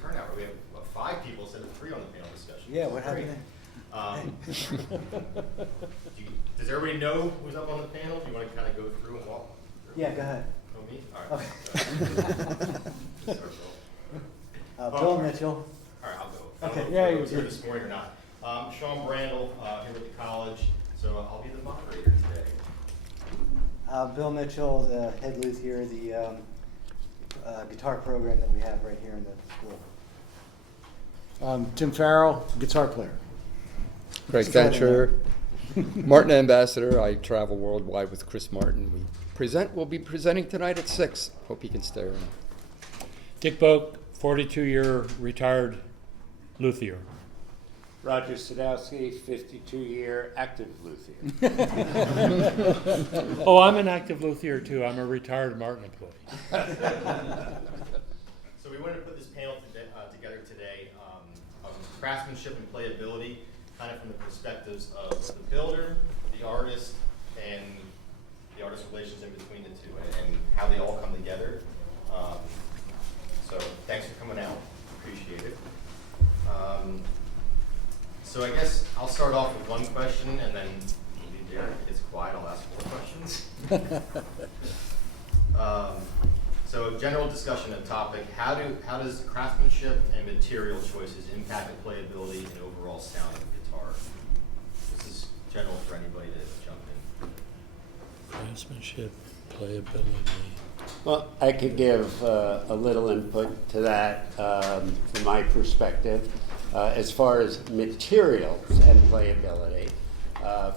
turnout. We have 5 people instead of 3 on the panel discussion. Yeah, what happened Does everybody know who's up on the panel? Do you want to kind of go through and walk through? Yeah, go ahead. Oh, me? All right. Okay. Bill Mitchell. All right, I'll go. Okay. I don't know Yeah, if you was here this morning or not. Sean Brandel, here with the college, so I'll be the moderator today. Bill Mitchell, the head luthier, the guitar program that we have right here in the school. Tim Farrel, guitar player. Greg Thatcher, Martin Ambassador. I travel worldwide with Chris Martin. We'll be presenting tonight at 6. Hope you can stay around. Dick Boak, 42-year retired luthier. Roger Sadowsky, 52-year active luthier. Oh, I'm an active luthier too. I'm a retired Martin employee. So we wanted to put this panel together today on craftsmanship and playability, kind of from the perspectives of the builder, the artist, and the artist relations in between the two, and how they all come together. So thanks for coming out. Appreciate it. So I guess I'll start off with one question, and then maybe Derek gets quiet. I'll ask 4 questions. So general discussion of topic: how does craftsmanship and material choices impact the playability and overall sound of the guitar? This is general for anybody to jump in. Craftsmanship, playability. Well, I could give a little input to that from my perspective. As far as materials and playability,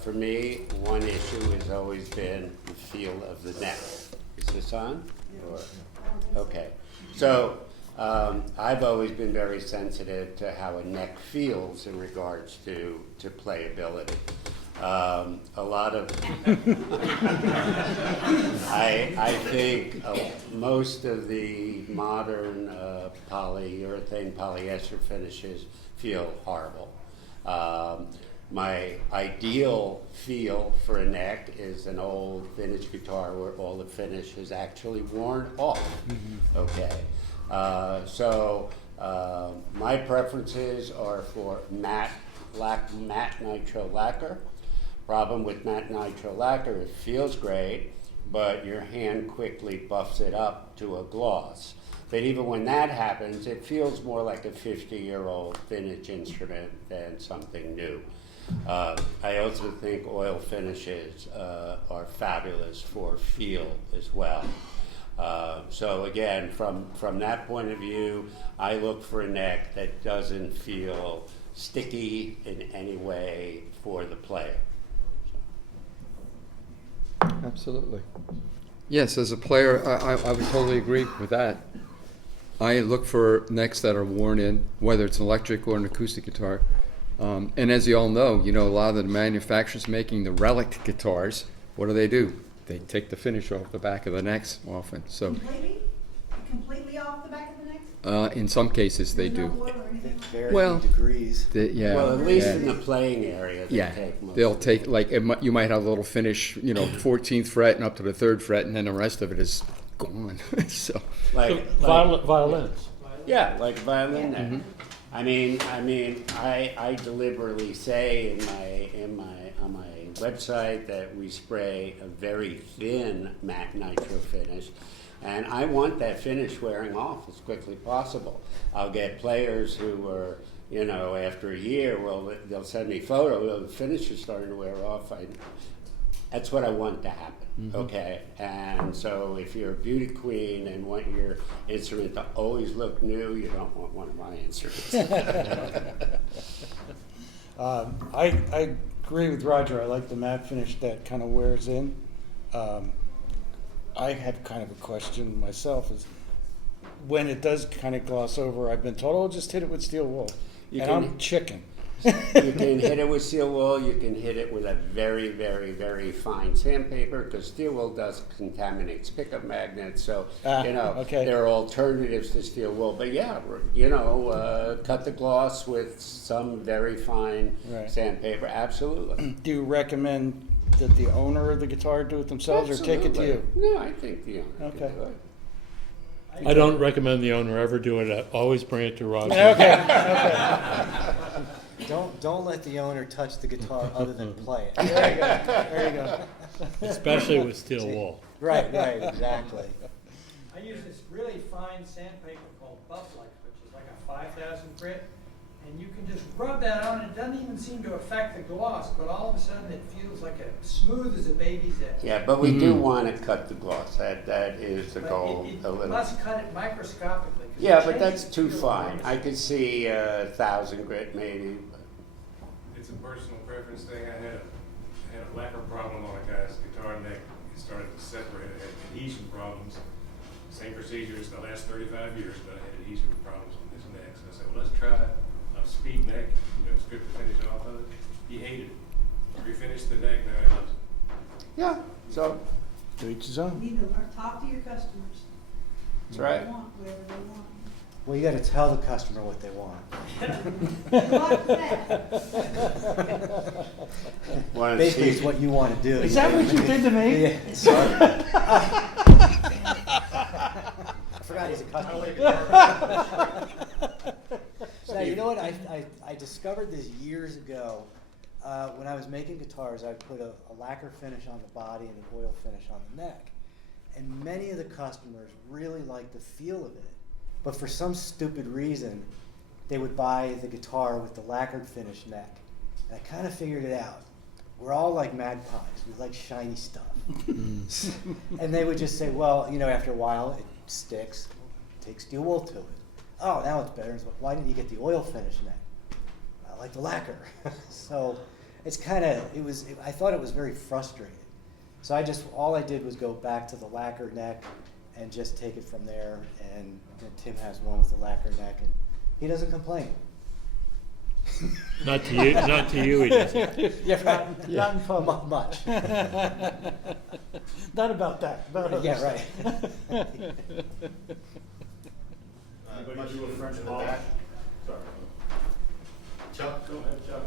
for me, one issue has always been the feel of the neck. Is this on? Or, okay. So I've always been very sensitive to how a neck feels in regards to playability. A lot of, I think most of the modern polyurethane, polyester finishes feel horrible. My ideal feel for a neck is an old vintage guitar where all the finish is actually worn off. Okay, so my preferences are for matte nitro lacquer. Problem with matte nitro lacquer, it feels great, but your hand quickly buffs it up to a gloss. But even when that happens, it feels more like a 50-year-old vintage instrument than something new. I also think oil finishes are fabulous for feel as well. So again, from that point of view, I look for a neck that doesn't feel sticky in any way for the player. Absolutely. Yes, as a player, I would totally agree with that. I look for necks that are worn in, whether it's an electric or an acoustic guitar. And as you all know, a lot of the manufacturers making the relic guitars, what do? They take the finish off the back of the necks often. So Completely off the back of the necks? in some cases they do. Varying degrees. Well, at least in the playing area, they take most they'll of take you might have a little finish, 14th fret and up to the 3rd fret, and then the rest of it is gone. So Violins. Yeah, like violin neck. I mean, I deliberately say on my website that we spray a very thin matte nitro finish, and I want that finish wearing off as quickly as possible. I'll get players who are, after a year, they'll send me photos. The finish is starting to wear off. That's what I want to happen, okay? And so if you're a beauty queen and want your instrument to always look new, you don't want one of my instruments. I agree with Roger. I like the matte finish that kind of wears in. I have kind of a question myself, is when it does kind of gloss over, I've been told, just hit it with steel wool. I'm chicken. You can hit it with steel wool. You can hit it with a very, very, very fine sandpaper, because steel wool does contaminates pickup magnets. So there are alternatives to steel wool. But cut the gloss with some very fine sandpaper. Absolutely. Do you recommend that the owner of the guitar do it themselves, or take it to you? No, I think the owner. Okay. I don't recommend the owner ever do it. Always bring it to Roger. Don't let the owner touch the guitar other than play it. There you go. There you go. Especially with steel wool. Right, exactly. I use this really fine sandpaper called Bufflex, which is like a 5,000 grit, and you can just rub that on. It doesn't even seem to affect the gloss, but all of a sudden it feels like smooth as a baby's head. Yeah, but we do want to cut the gloss. That is the But goal it a little. must cut it microscopically. 'Cause Yeah, it but that's changes too the fine. feel. I could see 1,000 grit maybe. It's a personal preference thing. I had a lacquer problem on a guy's guitar neck. It started to separate. I had adhesion problems. Same procedures the last 35 years, but I had adhesion problems on his neck. So I said, well, let's try a speed neck. It's good to finish off of it. He hated it. Refinished the neck, now he loves it. Yeah, so To each his You own. need to talk to your customers. that's right. They want whatever they want. Well, you got to tell the customer what they want. Good luck with that. Wanna Basically, see- it's what you want to do. Is that what you did to me? Yeah, sorry. I forgot he's a customer. Now, you know what? I discovered this years ago. When I was making guitars, I put a lacquer finish on the body and an oil finish on the neck. And many of the customers really liked the feel of it. But for some stupid reason, they would buy the guitar with the lacquered finish neck. And I kind of figured it out. We're all like magpies. We like shiny stuff. And they would just say, well, after a while, it sticks. Take steel wool to it. Oh, now it's better. Why didn't you get the oil finish neck? I like the lacquer. So it's kind of, I thought it was very frustrating. So all I did was go back to the lacquer neck and just take it from there. And Tim has one with the lacquer neck, and he doesn't complain. Not to you. Not to you. He doesn't. Yeah, right. Not in public. Much. Not about that. About other Yeah, stuff. right. Anybody do a French polish? Sorry. Chuck? Go ahead, Chuck.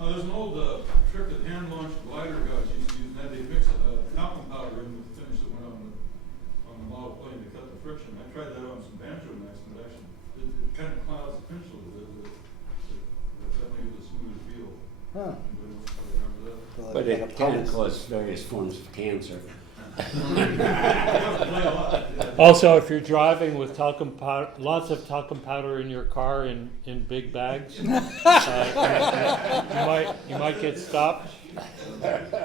There's an old trick that hand-launched glider guys used to use, and they mix talcum powder in with the finish that went on the model plane to cut the friction. I tried that on some banjo necks, and it kind of clouds the finish a little bit. It definitely gives a smoother feel. Huh. Anybody wants to remember that? But it can cause various forms of cancer. Also, if you're driving with talcum powder, lots of talcum powder in your car in big bags, you might get stopped. Dave, do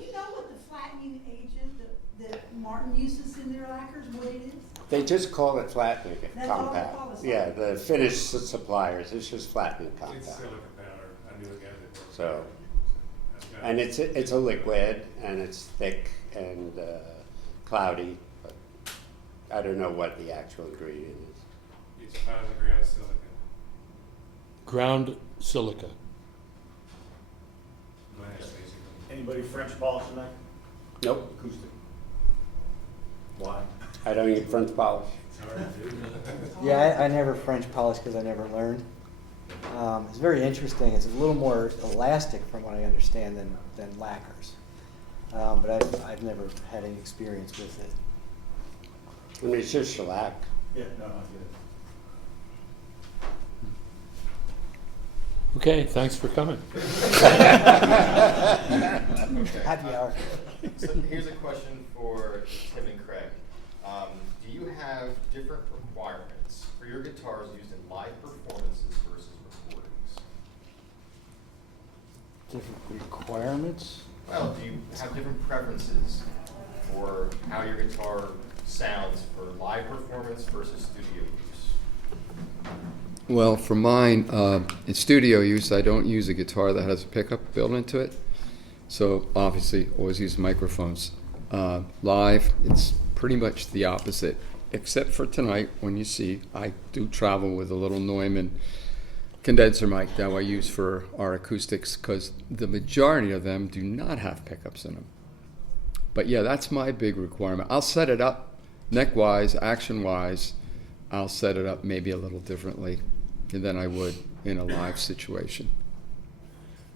you know what the flattening agent that Martin uses in their lacquers, what it is? They just call it flattening That's all they call compound. it. Yeah, the finish suppliers, it's just flattening It's compound. silica powder. I knew a guy that worked So, there. That's got- and it's a liquid, and it's thick and cloudy, but I don't know what the actual ingredient is. It's finely ground silicon. Ground silica. Glass, basically. Anybody French polish tonight? Nope, Acoustic. Why? I don't eat French polish. It's hard to do. Yeah, I never French polished because I never learned. It's very interesting. It's a little more elastic, from what I understand, than lacquers. But I've never had any experience with it. I mean, it's just shellac. Yeah, no, I get it. Okay, thanks for coming. Happy hour. So here's a question for Tim and Craig. Do you have different requirements for your guitars used in live performances versus recordings? Different requirements. Well, do you have different preferences for how your guitar sounds for live performance versus studio use? Well, for mine, in studio use, I don't use a guitar that has a pickup built into it. So obviously, always use microphones. Live, it's pretty much the opposite, except for tonight when you see I do travel with a little Neumann condenser mic that I use for our acoustics, because the majority of them do not have pickups in them. But yeah, that's my big requirement. I'll set it up neck-wise, action-wise. I'll set it up maybe a little differently than I would in a live situation.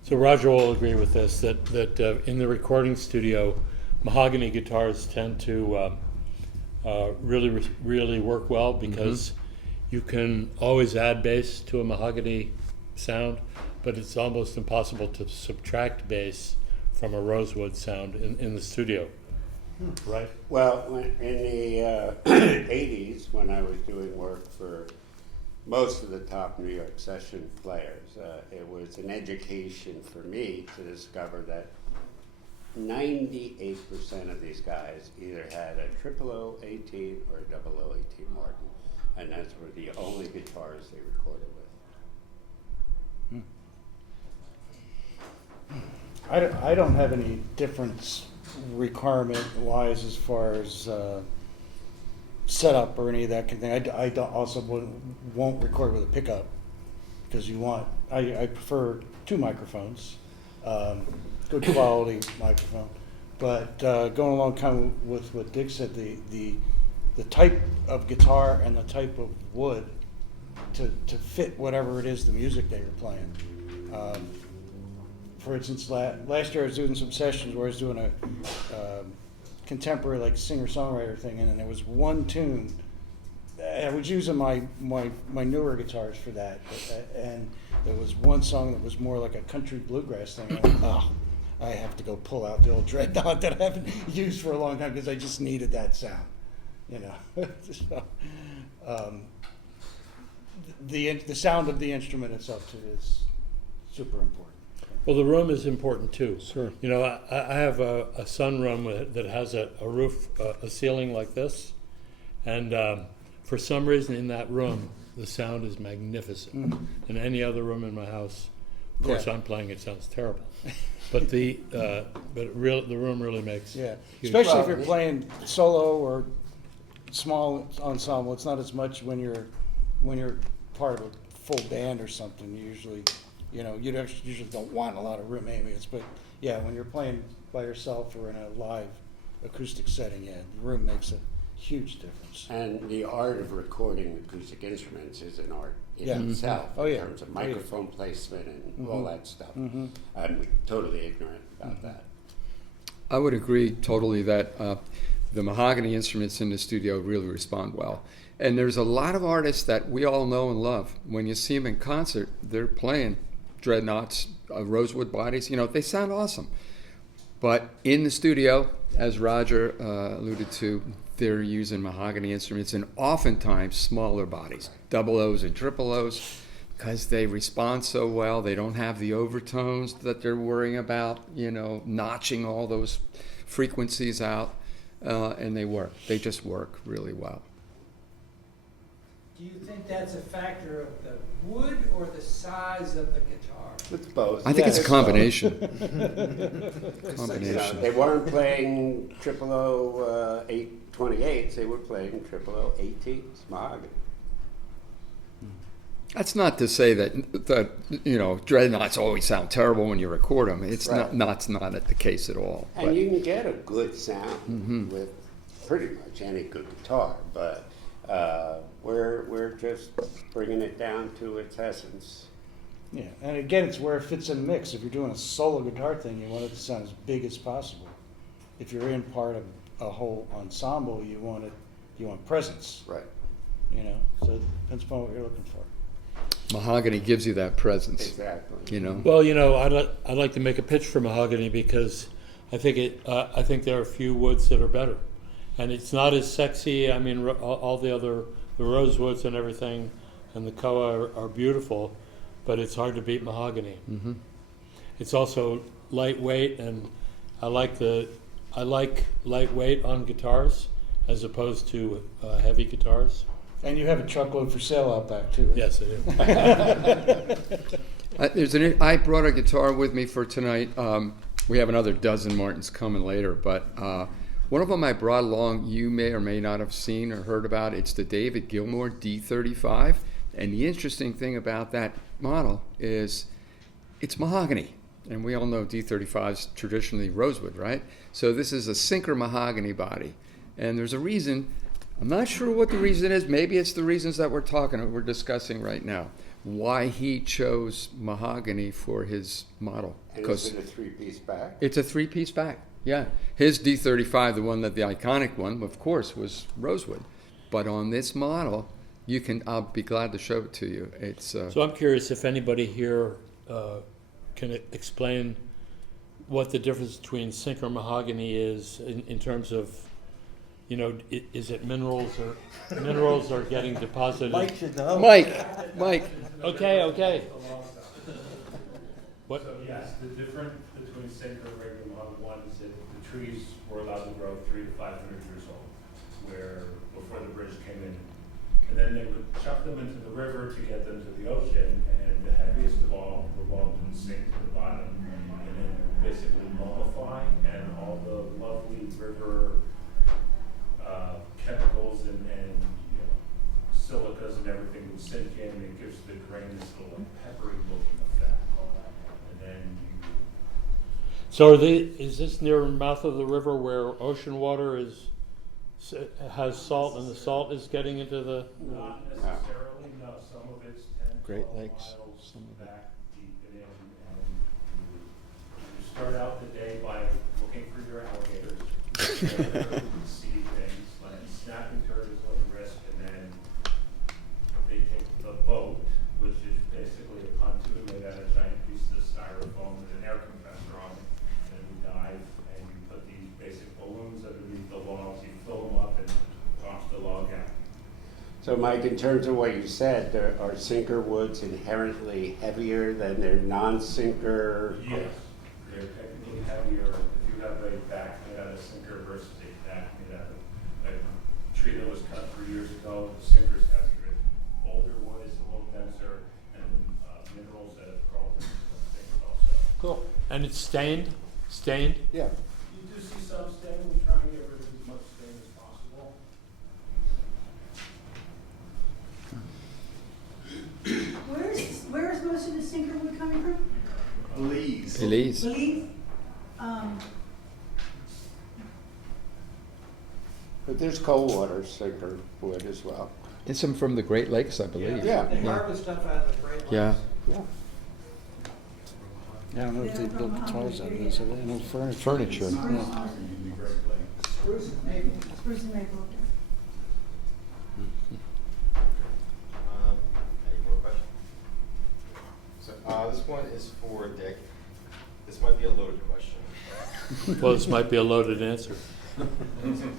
So Roger will agree with this, that in the recording studio, mahogany guitars tend to really work well because you can always add bass to a mahogany sound, but it's almost impossible to subtract bass from a rosewood sound in the studio, right? Well, in the 80s, when I was doing work for most of the top New York session players, it was an education for me to discover that 98% of these guys either had a 0018 or a 0018 Martin, and those were the only guitars they recorded with. I don't have any difference requirement-wise as far as setup or any of that kind of thing. I don't also won't record with a pickup because I prefer two microphones, good quality microphone. But going along kind of with what Dick said, the type of guitar and the type of wood to fit whatever it is the music they were playing. For instance, last year I was doing some sessions where I was doing a contemporary like singer-songwriter thing, and then there was one tune. I was using my newer guitars for that, and there was one song that was more like a country bluegrass thing. And I have to go pull out the old Dreadnought that I haven't used for a long time because I just needed that sound, you know. So, the sound of the instrument itself too is super important. Well, the room is important too. Sure. You know, I have a sunroom that has a roof, a ceiling like this, and for some reason in that room, the sound is magnificent. In any other room in my house, of course, I'm playing, it sounds terrible. But the room really makes Yeah, huge especially if you're playing solo or small ensemble. It's not as much when you're part of a full band or something. Usually, you usually don't want a lot of room ambience. But yeah, when you're playing by yourself or in a live acoustic setting, yeah, the room makes a huge difference. And the art of recording acoustic instruments is an art in Yeah. itself, Oh, yeah. in terms of microphone placement and all that stuff. Mm-hmm. I'm totally ignorant about that. I would agree totally that the mahogany instruments in the studio really respond well. And there's a lot of artists that we all know and love. When you see them in concert, they're playing Dreadnoughts, rosewood bodies. You know, they sound awesome. But in the studio, as Roger alluded to, they're using mahogany instruments and oftentimes smaller bodies, double O's and triple O's, because they respond so well. They don't have the overtones that they're worrying about, notching all those frequencies out, and they work. They just work really well. Do you think that's a factor of the wood or the size of the guitar? It's both. I think it's a both. combination. They weren't playing 000 828s, they were playing 000 18s, mahogany. That's not to say that Dreadnoughts always sound terrible when you record them. It's Right. not the case at all. And But you can get a good sound with pretty much any good guitar, but we're just bringing it down to its essence. Yeah, and again, it's where it fits in the mix. If you're doing a solo guitar thing, you want it to sound as big as possible. If you're in part of a whole ensemble, you want presence. Right. So it depends upon what you're looking for. mahogany gives you that presence. Exactly. Well, I'd like to make a pitch for mahogany because I think there are a few woods that are better, and it's not as sexy. I mean, all the rosewoods and everything, and the koa are beautiful, but it's hard to beat mahogany. Mm-hmm. It's also lightweight, and I like lightweight on guitars as opposed to heavy guitars. And you have a truckload for sale out back too. Right? Yes, I do. I brought a guitar with me for tonight. We have another dozen Martins coming later, but one of them I brought along you may or may not have seen or heard about. It's the David Gilmour D35, and the interesting thing about that model is it's mahogany, and we all know D35 is traditionally rosewood, right? So this is a sinker mahogany body, and there's a reason. I'm not sure what the reason is. Maybe it's the reasons that we're discussing right now. Why he chose mahogany for his model. And is it a three-piece back? It's a three-piece back. Yeah, his D35, the one that the iconic one, of course, was rosewood. But on this model, you can. I'll be glad to show it to you. It's So I'm curious if anybody here can explain what the difference between sinker mahogany is in terms of, you know, is it minerals are getting deposited? Mike should know. Mike. Okay. What? So yes, the difference between sinker and regular mahogany, one is that the trees were allowed to grow 300 to 500 years old, where before the bridge came in. And then they would chuck them into the river to get them to the ocean, and the heaviest of all were going to sink to the bottom, and then basically mummify, and all the lovely river chemicals and you know, silicas and everything would sink in, and it gives the grain this little peppery looking effect. And then you So is this near the mouth of the river where ocean water has salt, and the salt is getting into the? not necessarily, no, some of it's 10, Great 12 Lakes, miles some of it. back deep in it, and you start out the day by looking for your alligators, see things, like snapping turtles on the wrist, and then they take the boat, which is basically a pontoon made out of giant pieces of styrofoam with an air compressor on it, and we dive, and you put these basic balloons underneath the logs, you fill them up, and toss the log out. So Mike, in terms of what you said, are sinker woods inherently heavier than their non-sinker? Yes, they're technically heavier if you have a back made out of sinker versus a back made out of a tree that was cut 3 years ago. The sinker's heavier. Older wood is a little denser, and minerals that have crawled into the sinker also. Cool. And it's stained? Yeah. You do see some stain. We try and get rid of as much stain as possible. Where is most of the sinker wood coming from? Please. Belize. Belize? But there's cold water sinker wood as well. It's some from the Great Lakes, I believe. Yeah. They harvest stuff out of the Great Lakes. Yeah. Yeah. I don't know if they built guitars out of this, or they know furniture. Furniture. Yeah. Spruce and maple. Spruce and maple. Any more questions? So this one is for Dick. This might be a loaded question. Well, this might be a loaded answer.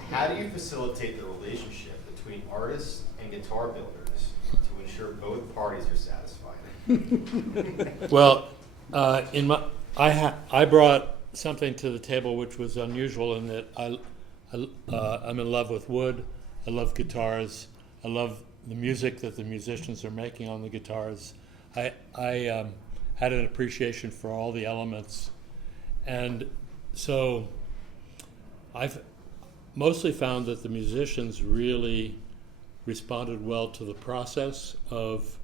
How do you facilitate the relationship between artists and guitar builders to ensure both parties are satisfied? Well, I brought something to the table which was unusual in that I'm in love with wood. I love guitars. I love the music that the musicians are making on the guitars. I had an appreciation for all the elements, and so I've mostly found that the musicians really responded well to the process of.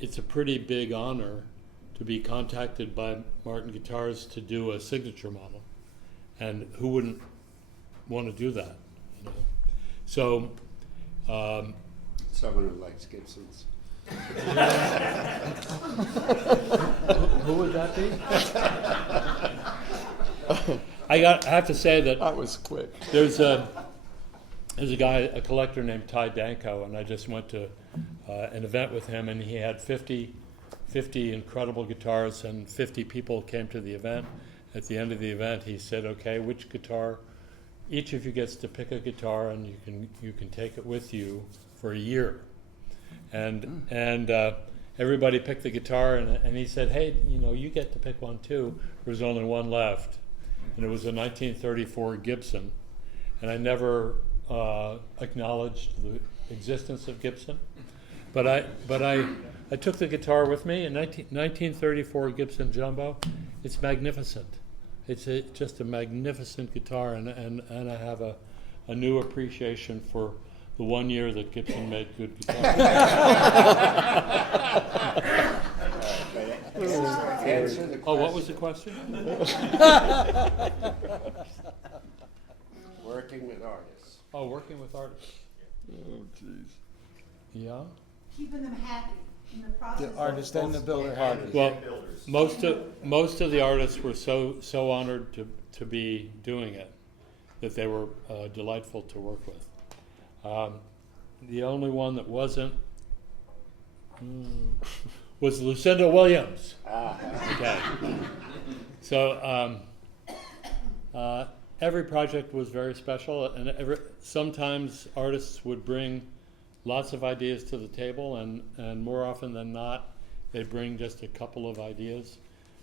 It's a pretty big honor to be contacted by Martin Guitars to do a signature model, and who wouldn't want to do that, you know? So, Someone who likes Gibsons. who would that be? I have to say that That was quick. there's a guy, a collector named Ty Danko, and I just went to an event with him, and he had 50 incredible guitars, and 50 people came to the event. At the end of the event, he said, "Okay, which guitar? Each of you gets to pick a guitar, and you can take it with you for a year." And everybody picked the guitar, and he said, "Hey, you get to pick one too." There was only one left, and it was a 1934 Gibson, and I never acknowledged the existence of Gibson, but I took the guitar with me, a 1934 Gibson Jumbo. It's magnificent. It's just a magnificent guitar, and I have a new appreciation for the 1 year that Gibson made good guitars. Answer the question. Oh, what was the question? Working with artists. Oh, working with artists. Oh, jeez. Yeah. Keeping them happy. in the process? The artist and the builder And have. Well, builders. most of the artists were so honored to be doing it that they were delightful to work with. The only one that wasn't was Lucinda Williams. Okay. So every project was very special, and sometimes artists would bring lots of ideas to the table, and more often than not, they'd bring just a couple of ideas.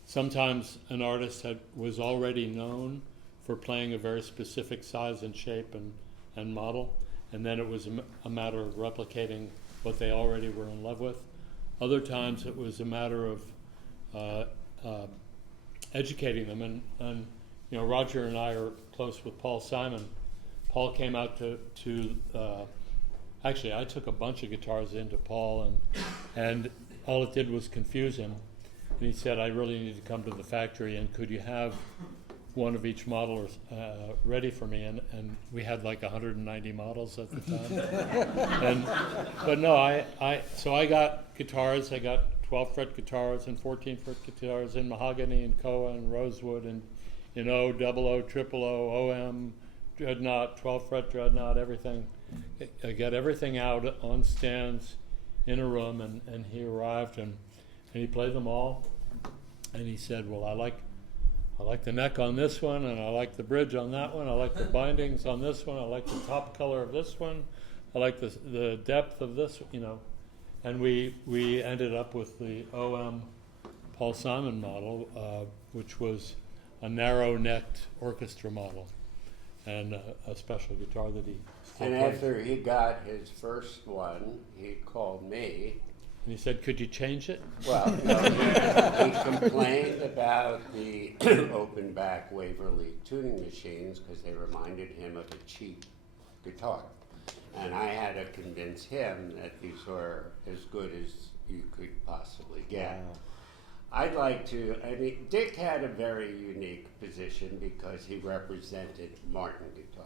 Sometimes an artist was already known for playing a very specific size and shape and model, and then it was a matter of replicating what they already were in love with. Other times it was a matter of educating them, and you know, Roger and I are close with Paul Simon. Paul came out to actually, I took a bunch of guitars into Paul, and all it did was confuse him. And he said, I really need to come to the factory, and could you have one of each model ready for me? And we had like 190 models at the time. But no, so I got guitars. I got 12-fret guitars and 14-fret guitars in mahogany and koa and rosewood and O, double O, triple O, OM, dreadnought, 12-fret dreadnought, everything. I got everything out on stands in a room, and he arrived and he played them all, and he said, well, I like the neck on this one, and I like the bridge on that one, I like the bindings on this one, I like the top color of this one, I like the depth of this, you know. And we ended up with the OM Paul Simon model, which was a narrow-necked orchestra model, and a special guitar that he still And plays. after he got his first one, he called me. And he said, could you change it? Well, no, he complained about the open back Waverly tuning machines because they reminded him of a cheap guitar. And I had to convince him that these were as good as you could possibly get. Wow. I'd like to, I mean, Dick had a very unique position because he represented Martin guitars.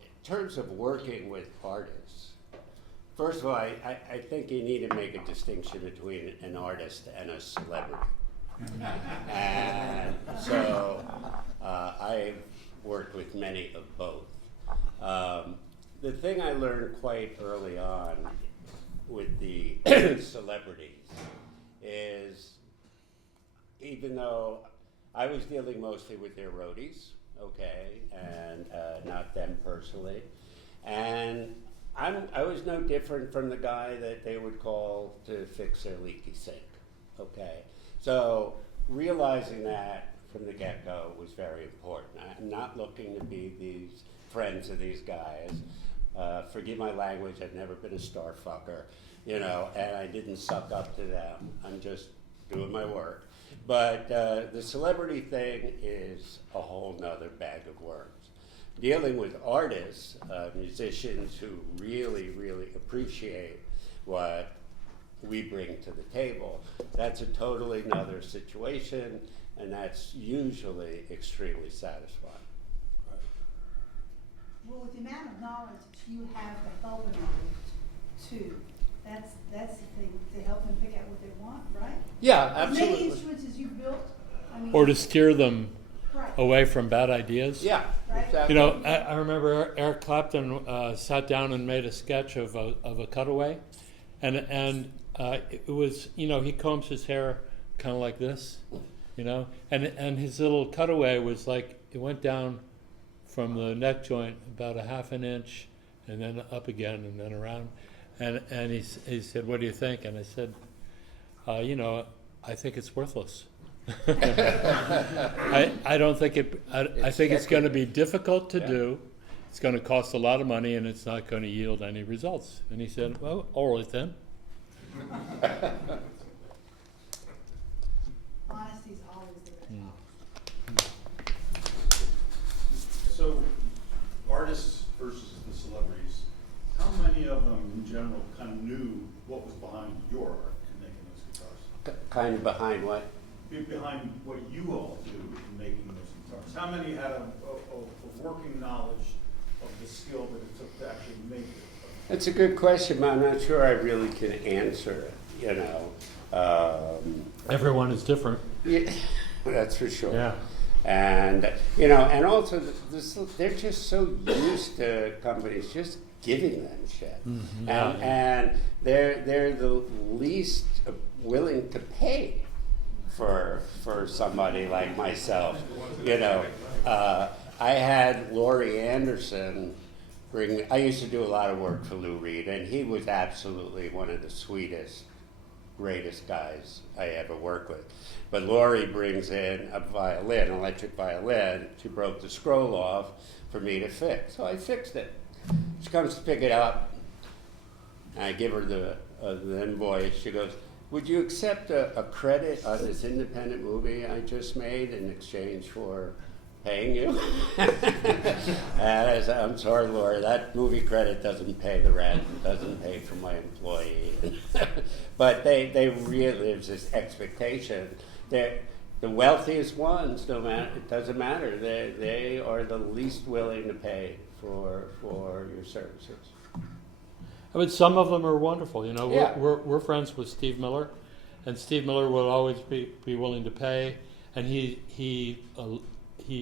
In terms of working with artists, first of all, I think you need to make a distinction between an artist and a celebrity. And so I've worked with many of both. The thing I learned quite early on with the celebrities is, even though I was dealing mostly with their roadies, okay, and not them personally, and I was no different from the guy that they would call to fix their leaky sink, okay? So realizing that from the get-go was very important. I'm not looking to be these friends of these guys. Forgive my language, I've never been a star fucker, you know, and I didn't suck up to them. I'm just doing my work. But the celebrity thing is a whole nother bag of worms. Dealing with artists, musicians who really, really appreciate what we bring to the table, that's a totally another situation, and that's usually extremely satisfying. Well, with the amount of knowledge that you have to help an artist too, that's the thing, to help them pick out what they want, right? Yeah, As many absolutely. instruments as you've built, I mean. Or to steer them Right. away from bad ideas? Yeah, Right. exactly. You know, I remember Eric Clapton sat down and made a sketch of a cutaway, and it was, you know, he combs his hair kind of like this, you know, and his little cutaway was like, it went down from the neck joint about a half an inch, and then up again, and then around, and he said, what do you think? And I said, you know, I think it's worthless. I don't think it. I think it's going to be difficult to do. It's going to cost a lot of money, and it's not going to yield any results. And he said, "Well, all right then." Honesty's always the best. So, artists versus the celebrities, how many of them in general kind of knew what was behind your art in making those guitars? Kind of behind what? Behind what you all do in making those guitars? How many had a working knowledge of the skill that it took to actually make it? That's a good question, but I'm not sure I really can answer it. you know. Everyone is different. Yeah, that's for sure. Yeah. And, you know, and also they're just so used to companies just giving them shit. Yeah. And they're the least willing to pay for somebody like myself. You know, I had Laurie Anderson bring me, I used to do a lot of work for Lou Reed, and he was absolutely one of the sweetest, greatest guys I ever worked with. But Laurie brings in a violin, electric violin. She broke the scroll off for me to fix. So I fixed it. She comes to pick it up, and I give her the invoice. She goes, "Would you accept a credit on this independent movie I just made in exchange for paying you?" And I said, "I'm sorry, Laura, that movie credit doesn't pay the rent, doesn't pay for my employee." But they really, there's this expectation. They're the wealthiest ones, no matter, it doesn't matter. They are the least willing to pay for your services. But some of them are wonderful. You know, Yeah. we're friends with Steve Miller, and Steve Miller will always be willing to pay, and he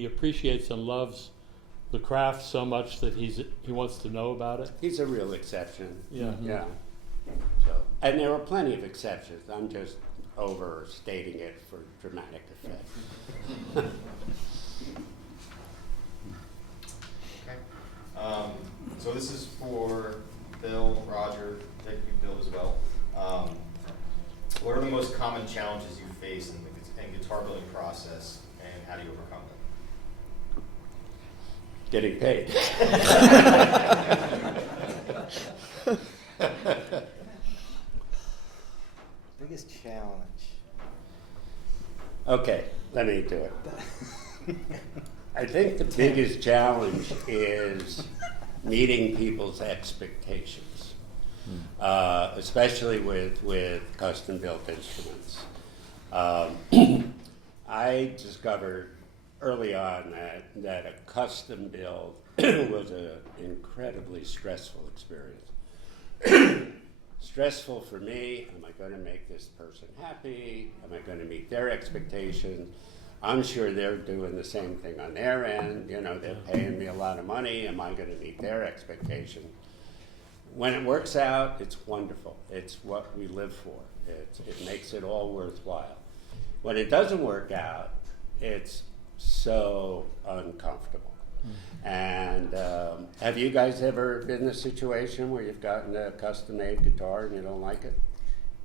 appreciates and loves the craft so much that he wants to know about it. He's a real exception. Yeah. Yeah. So, and there are plenty of exceptions. I'm just overstating it for dramatic effect. Okay. So this is for Bill, Roger, technically Bill as well. What are the most common challenges you face in the guitar building process, and how do you overcome them? Getting paid. Biggest challenge. Okay, let me do it. I think the biggest challenge is meeting people's expectations, especially with custom-built instruments. I discovered early on that a custom build was an incredibly stressful experience. Stressful for me. Am I going to make this person happy? Am I going to meet their expectations? I'm sure they're doing the same thing on their end. You know, they're paying me a lot of money. Am I going to meet their expectations? When it works out, it's wonderful. It's what we live for. It makes it all worthwhile. When it doesn't work out, it's so uncomfortable. And have you guys ever been in a situation where you've gotten a custom-made guitar and you don't like it?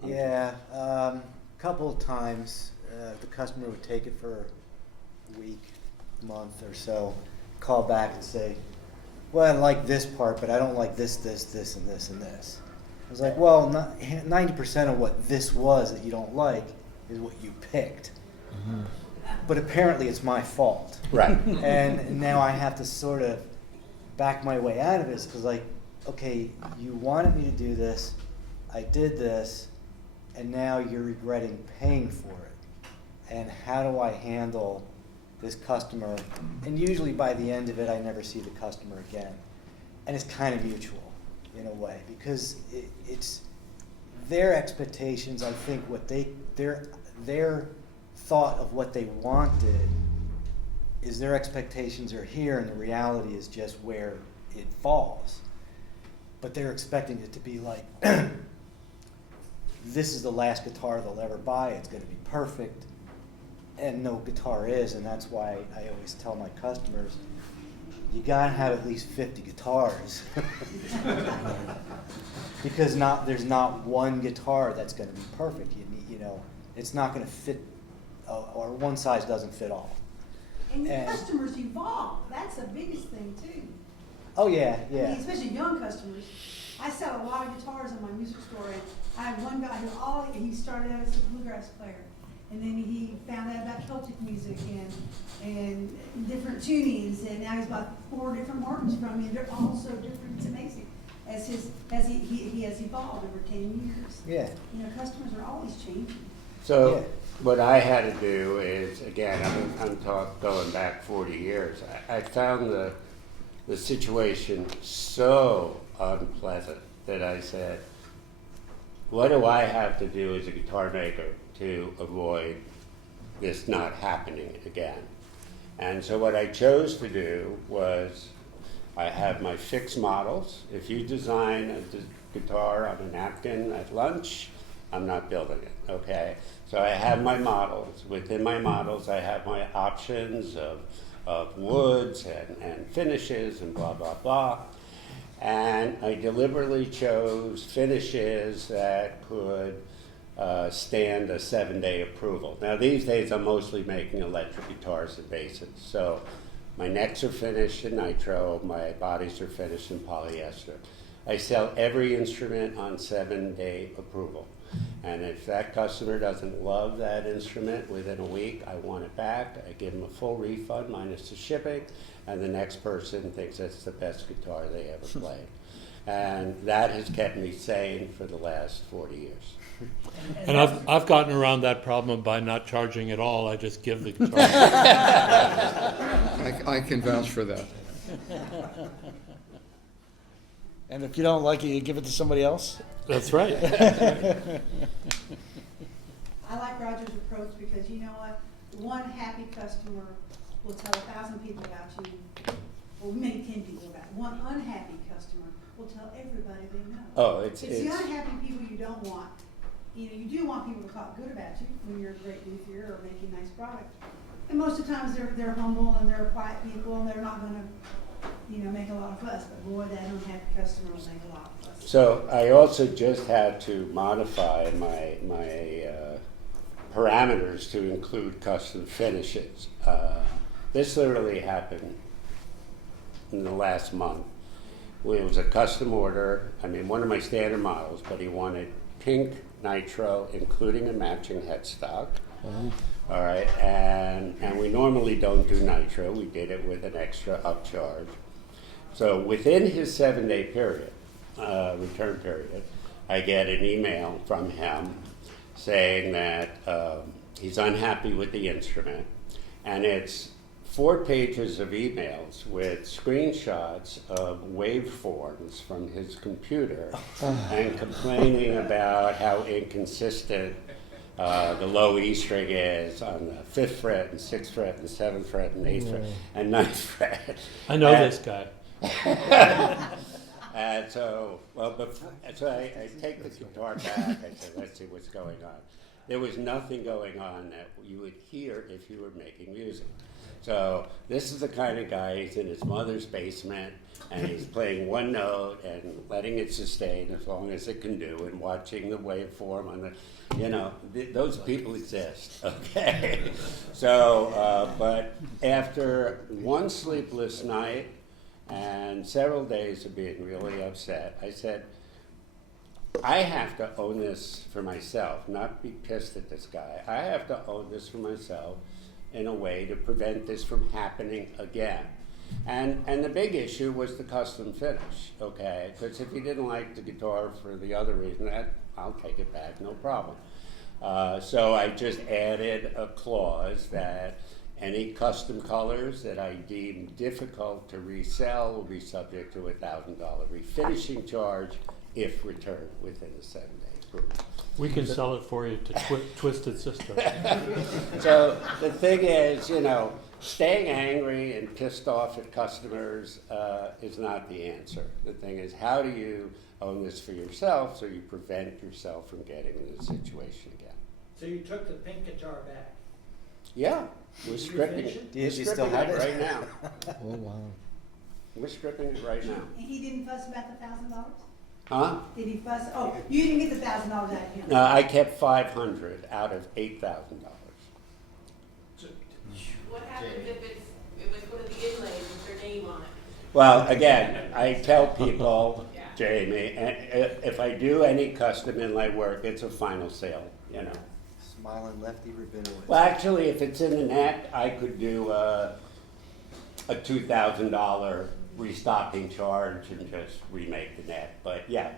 Yeah, a couple of times the customer would take it for a week, month or so, call back and say, "Well, I like this part, but I don't like this, and this, and this." I was like, "Well, 90% of what this was that you don't like is what you picked." Mm-hmm. But apparently it's my fault. Right. And now I have to sort of back my way out of it, because like, okay, you wanted me to do this, I did this, and now you're regretting paying for it. And how do I handle this customer? And usually by the end of it, I never see the customer again. And it's kind of mutual in a way, because it's their expectations. I think what their thought of what they wanted is their expectations are here, and the reality is just where it falls. But they're expecting it to be like, this is the last guitar they'll ever buy, it's going to be perfect, and no guitar is. And that's why I always tell my customers, you gotta have at least 50 guitars. Because there's not one guitar that's going to be perfect. You know, it's not going to fit, or one size doesn't fit all. And your customers evolve. That's the biggest thing too. Oh yeah, I yeah. mean, especially young customers. I sell a lot of guitars in my music store, and I have one guy who he started out as a bluegrass player, and then he found out about Celtic music and different tunings, and now he's bought 4 different Martins from me, and they're all so different. It's amazing. As he has evolved over 10 years. Yeah. You know, customers are always changing. So Yeah. what I had to do is, again, I'm going back 40 years. I found the situation so unpleasant that I said, what do I have to do as a guitar maker to avoid this not happening again? And so what I chose to do was, I have my fixed models. If you design a guitar on a napkin at lunch, I'm not building it, okay? So I have my models. Within my models, I have my options of woods and finishes and blah, blah, blah. And I deliberately chose finishes that could stand a 7-day approval. Now these days I'm mostly making electric guitars and basses. So my necks are finished in nitro, my bodies are finished in polyester. I sell every instrument on 7-day approval. And if that customer doesn't love that instrument within a week, I want it back. I give them a full refund minus the shipping, and the next person thinks it's the best guitar they ever played. And that has kept me sane for the last 40 years. And I've gotten around that problem by not charging at all. I just give the guitar. I can vouch for that. And if you don't like it, you give it to somebody else? That's right. I like Roger's approach because you know what? One happy customer will tell 1,000 people about you, or maybe 10 people about you. One unhappy customer will tell everybody they know. Oh, It's the unhappy people you don't want. You know, you do want people to talk good about you when you're a great luthier or making nice product. And most of the times they're humble and they're quiet people and they're not going to, make a lot of fuss. But boy, that unhappy customer will make a lot of fuss. So I also just had to modify my parameters to include custom finishes. This literally happened in the last month. It was a custom order. I mean, one of my standard models, but he wanted pink nitro, including a matching headstock. All right, and we normally don't do nitro. We did it with an extra upcharge. So within his 7-day period, return period, I get an email from him saying that he's unhappy with the instrument, and it's 4 pages of emails with screenshots of waveforms from his computer and complaining about how inconsistent the low E string is on the 5th fret and 6th fret and 7th fret and 8th fret and 9th fret. I know this guy. And so, so I take the guitar back. I said, let's see what's going on. There was nothing going on that you would hear if you were making music. So this is the kind of guy, he's in his mother's basement, and he's playing one note and letting it sustain as long as it can do, and watching the waveform on the, those people exist, okay? So, but after one sleepless night and several days of being really upset, I said, I have to own this for myself, not be pissed at this guy. I have to own this for myself in a way to prevent this from happening again. And the big issue was the custom finish, okay? Because if he didn't like the guitar for the other reason, I'll take it back, no problem. So I just added a clause that any custom colors that I deem difficult to resell will be subject to a $1,000 refinishing charge if returned within the 7-day period. We can sell it for you to Twisted Sister. So the thing is, staying angry and pissed off at customers is not the answer. The thing is, how do you own this for yourself so you prevent yourself from getting in this situation again? So you took the pink guitar back? Yeah, we're Did you stripping finish it. it? Do you We're still stripping have it it? right now. Oh, wow. We're stripping it right now. And he didn't fuss about the $1,000? Huh? Did he fuss? Oh, you didn't get the $1,000 out of him. No, I kept $500 out of $8,000. What happens if it was one of the inlays with their name on it? Well, again, I tell people, Jamie, if I do any custom inlay work, it's a final sale, Smiling Lefty Rabinowitz. Well, actually, if it's in the neck, I could do a $2,000 restocking charge and just remake the neck. But yeah,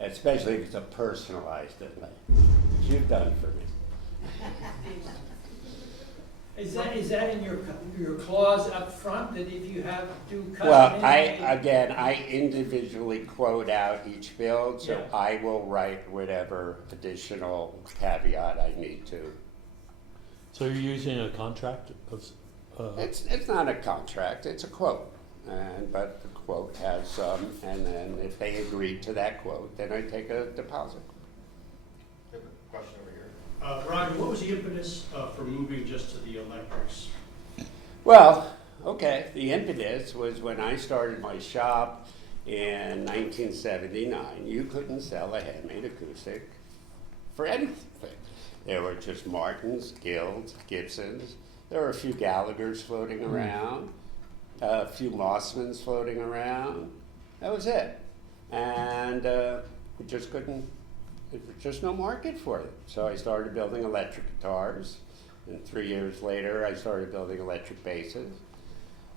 especially if it's a personalized inlay, which you've done for me. Is that in your clause up front, that if you do custom? Well, inlay- I individually quote out each build, so Yeah. I will write whatever additional caveat I need to. So you're using a contract of, It's not a contract, it's a quote, but the quote has some, and then if they agree to that quote, then I take a deposit. We have a question over here. Roger, what was the impetus for moving just to the electrics? Well, okay, the impetus was when I started my shop in 1979, you couldn't sell a handmade acoustic for anything. There were just Martins, Guilds, Gibsons. There were a few Gallaghers floating around, a few Mossmans floating around. That was it. And we just couldn't, there was just no market for it. So I started building electric guitars. And 3 years later, I started building electric basses.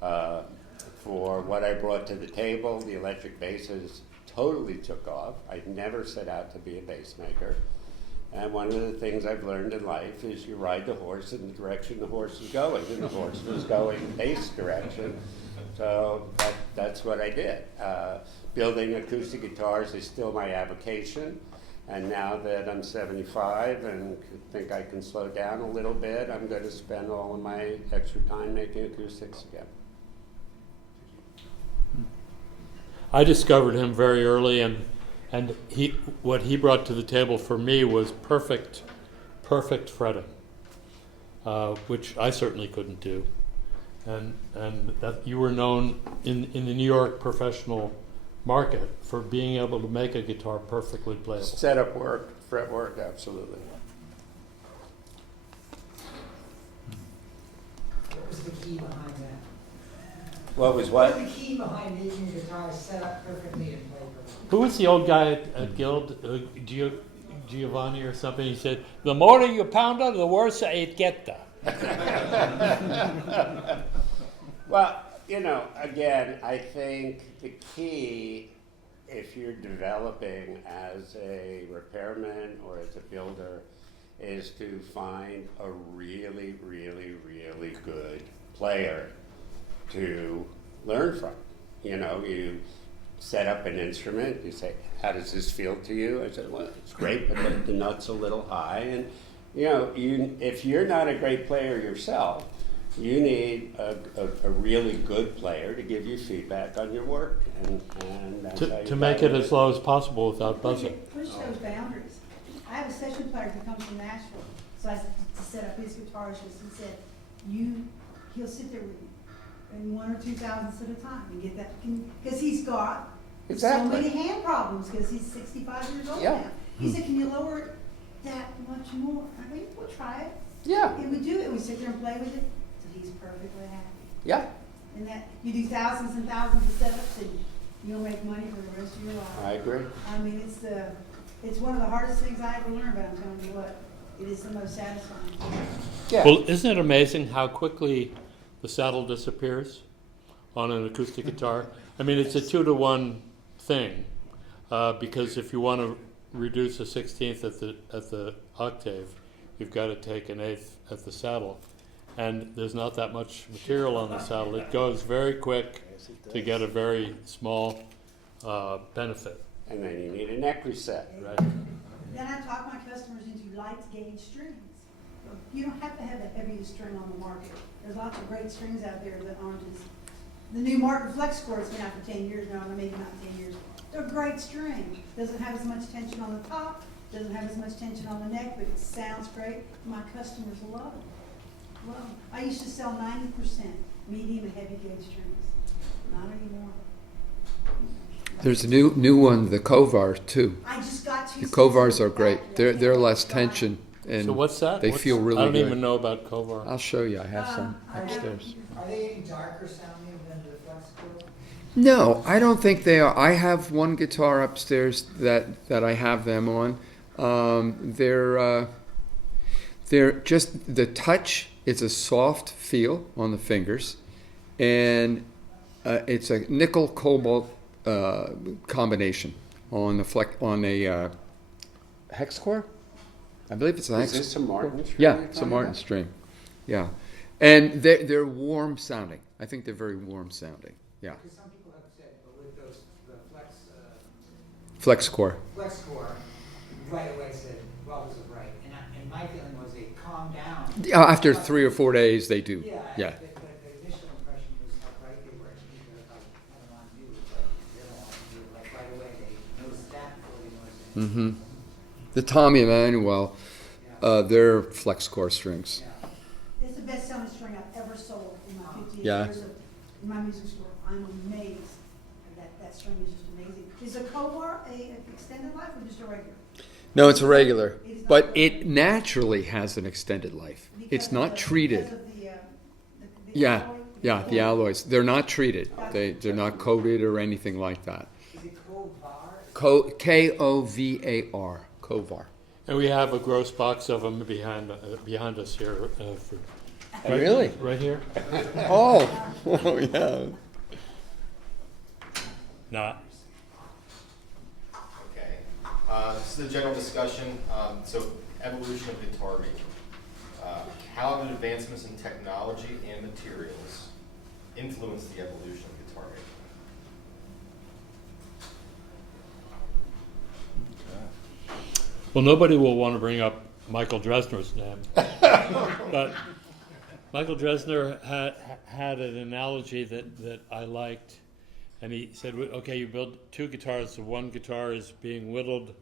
For what I brought to the table, the electric basses totally took off. I never set out to be a bass maker. And one of the things I've learned in life is you ride the horse in the direction the horse is going, and the horse was going bass direction. So that's what I did. Building acoustic guitars is still my avocation. And now that I'm 75 and think I can slow down a little bit, I'm going to spend all of my extra time making acoustics again. I discovered him very early, and what he brought to the table for me was perfect fretting, which I certainly couldn't do. And that you were known in the New York professional market for being able to make a guitar perfectly playable. Setup work, fret work, absolutely. What was the key behind that? What was What what? was the key behind making your guitar set up perfectly and play perfectly? Who was the old guy at Guild, Giovanni or something? He said, "The more you pound it, the worse it gets." Well, again, I think the key, if you're developing as a repairman or as a builder, is to find a really, really, really good player to learn from. You set up an instrument, you say, how does this feel to you? I said, well, it's great, but the nut's a little high. And, if you're not a great player yourself, you need a really good player to give you feedback on your work. And that's how you To make it do as low as possible without buzzing. Push those boundaries. I have a session player who comes from Nashville, so I to set up his guitars, he said, he'll sit there with you in 1 or 2 thousandths at a time and get that, because he's got Exactly. so many hand problems because he's 65 years old Yeah. now. He said, can you lower it that much more? I mean, we'll try it. Yeah, And we do it, we sit there and play with it, so he's perfectly happy. yeah, And that, you do thousands and thousands of setups and you'll make money for the rest of your life. I agree. I mean, it's one of the hardest things I ever learned, but I'm telling you what, it is the most satisfying. Yeah. Well, isn't it amazing how quickly the saddle disappears on an acoustic guitar? I mean, it's a 2-to-1 thing, because if you want to reduce a 16th at the octave, you've got to take an 1/8 at the saddle, and there's not that much material on the saddle. It goes very quick to get a very small benefit. And then you need a neck reset. Right. Then I talk my customers into light gauge strings. You don't have to have the heaviest string on the market. There's lots of great strings out there that aren't as, the new Martin Flex Core's been out for 10 years now, or maybe not 10 years. They're a great string. Doesn't have as much tension on the top, doesn't have as much tension on the neck, but it sounds great. My customers love it. Love it. I used to sell 90% medium and heavy gauge strings. Not anymore. There's a new one, the Kovar too. I just got 2 The sets Kovars of are great. factory. They're less God. tension, and So what's that? they feel really I don't good. even know about Kovar. I'll show you. I have some I have- upstairs. Are they any darker sounding than the Flex Core? No, I don't think they are. I have one guitar upstairs that I have them on. They're just the touch. It's a soft feel on the fingers, and it's a nickel cobalt combination on a hex core. I believe it's a Is hex. this a Martin string? Yeah, you're it's a talking Martin about? string. Yeah, And they're warm sounding. I think they're very warm sounding. Yeah. Because some people have said, but with those, the Flex core. flex core, right away said, well, this is right. And my feeling was they calmed down. After 3 or 4 days, they do. Yeah. But the initial impression was how bright they were. And people like, I don't want to do it, but they don't want to do it. Like right away, they noticed that before they noticed anything. The Tommy Emmanuel, they're flex core strings. It's the best selling string I've ever sold in my 50 Yeah. years of, in my music store. I'm amazed. That string is just amazing. Is a Kovar a extended life or just a regular? No, it's a regular, It is not but regular. it naturally has an extended life. Because It's of not the- treated. Because of the Yeah, alloy? yeah, the alloys. They're not treated. They're not coated or anything like that. Is it cold bar? Kovar. Kovar. And we have a gross box of them behind us here. Really? Right here? Oh, yeah. Not. Okay. This is a general discussion. So evolution of guitar making. How have advancements in technology and materials influenced the evolution of guitar making? Well, nobody will want to bring up Michael Dresner's name. But Michael Dresner had an analogy that I liked. And he said, okay, you build 2 guitars. So one guitar is being whittled,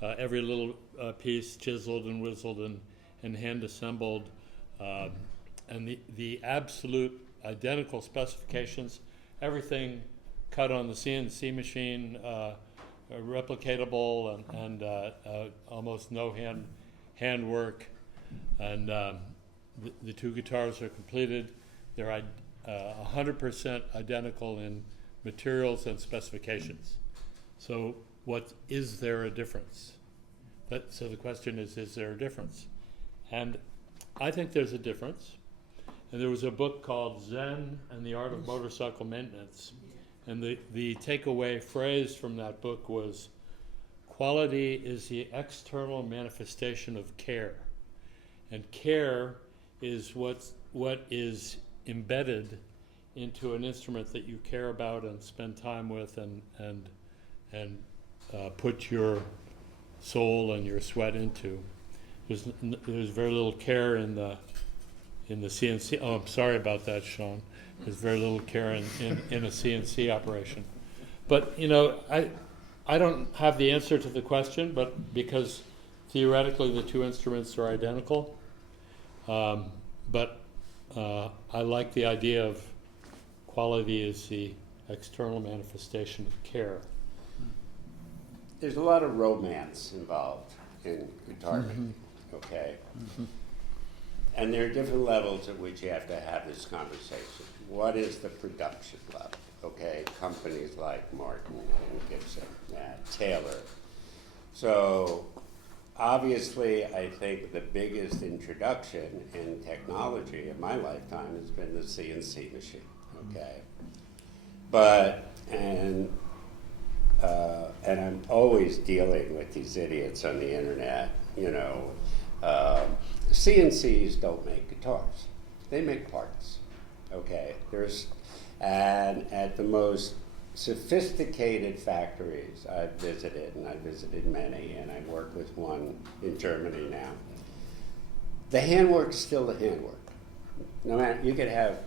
every little piece chiseled and whistled and hand assembled. And the absolute identical specifications, everything cut on the CNC machine, replicatable and almost no hand work. And the 2 guitars are completed. They're 100% identical in materials and specifications. So is there a difference? So the question is there a difference? And I think there's a difference. And there was a book called Zen and the Art of Motorcycle Maintenance. And the takeaway phrase from that book was, quality is the external manifestation of care. And care is what is embedded into an instrument that you care about and spend time with and put your soul and your sweat into. There's very little care in the CNC. Oh, I'm sorry about that, Sean. There's very little care in a CNC operation. But I don't have the answer to the question, but because theoretically the 2 instruments are identical. But I like the idea of quality is the external manifestation of care. There's a lot of romance involved in guitar making, okay? And there are different levels at which you have to have this conversation. What is the production level, okay? Companies like Martin and Gibson, Taylor. So obviously, I think the biggest introduction in technology in my lifetime has been the CNC machine, okay? And I'm always dealing with these idiots on the internet, CNCs don't make guitars. They make parts, okay? And at the most sophisticated factories I've visited, and I've visited many, and I work with one in Germany now, the handwork's still the handwork. No matter, you could have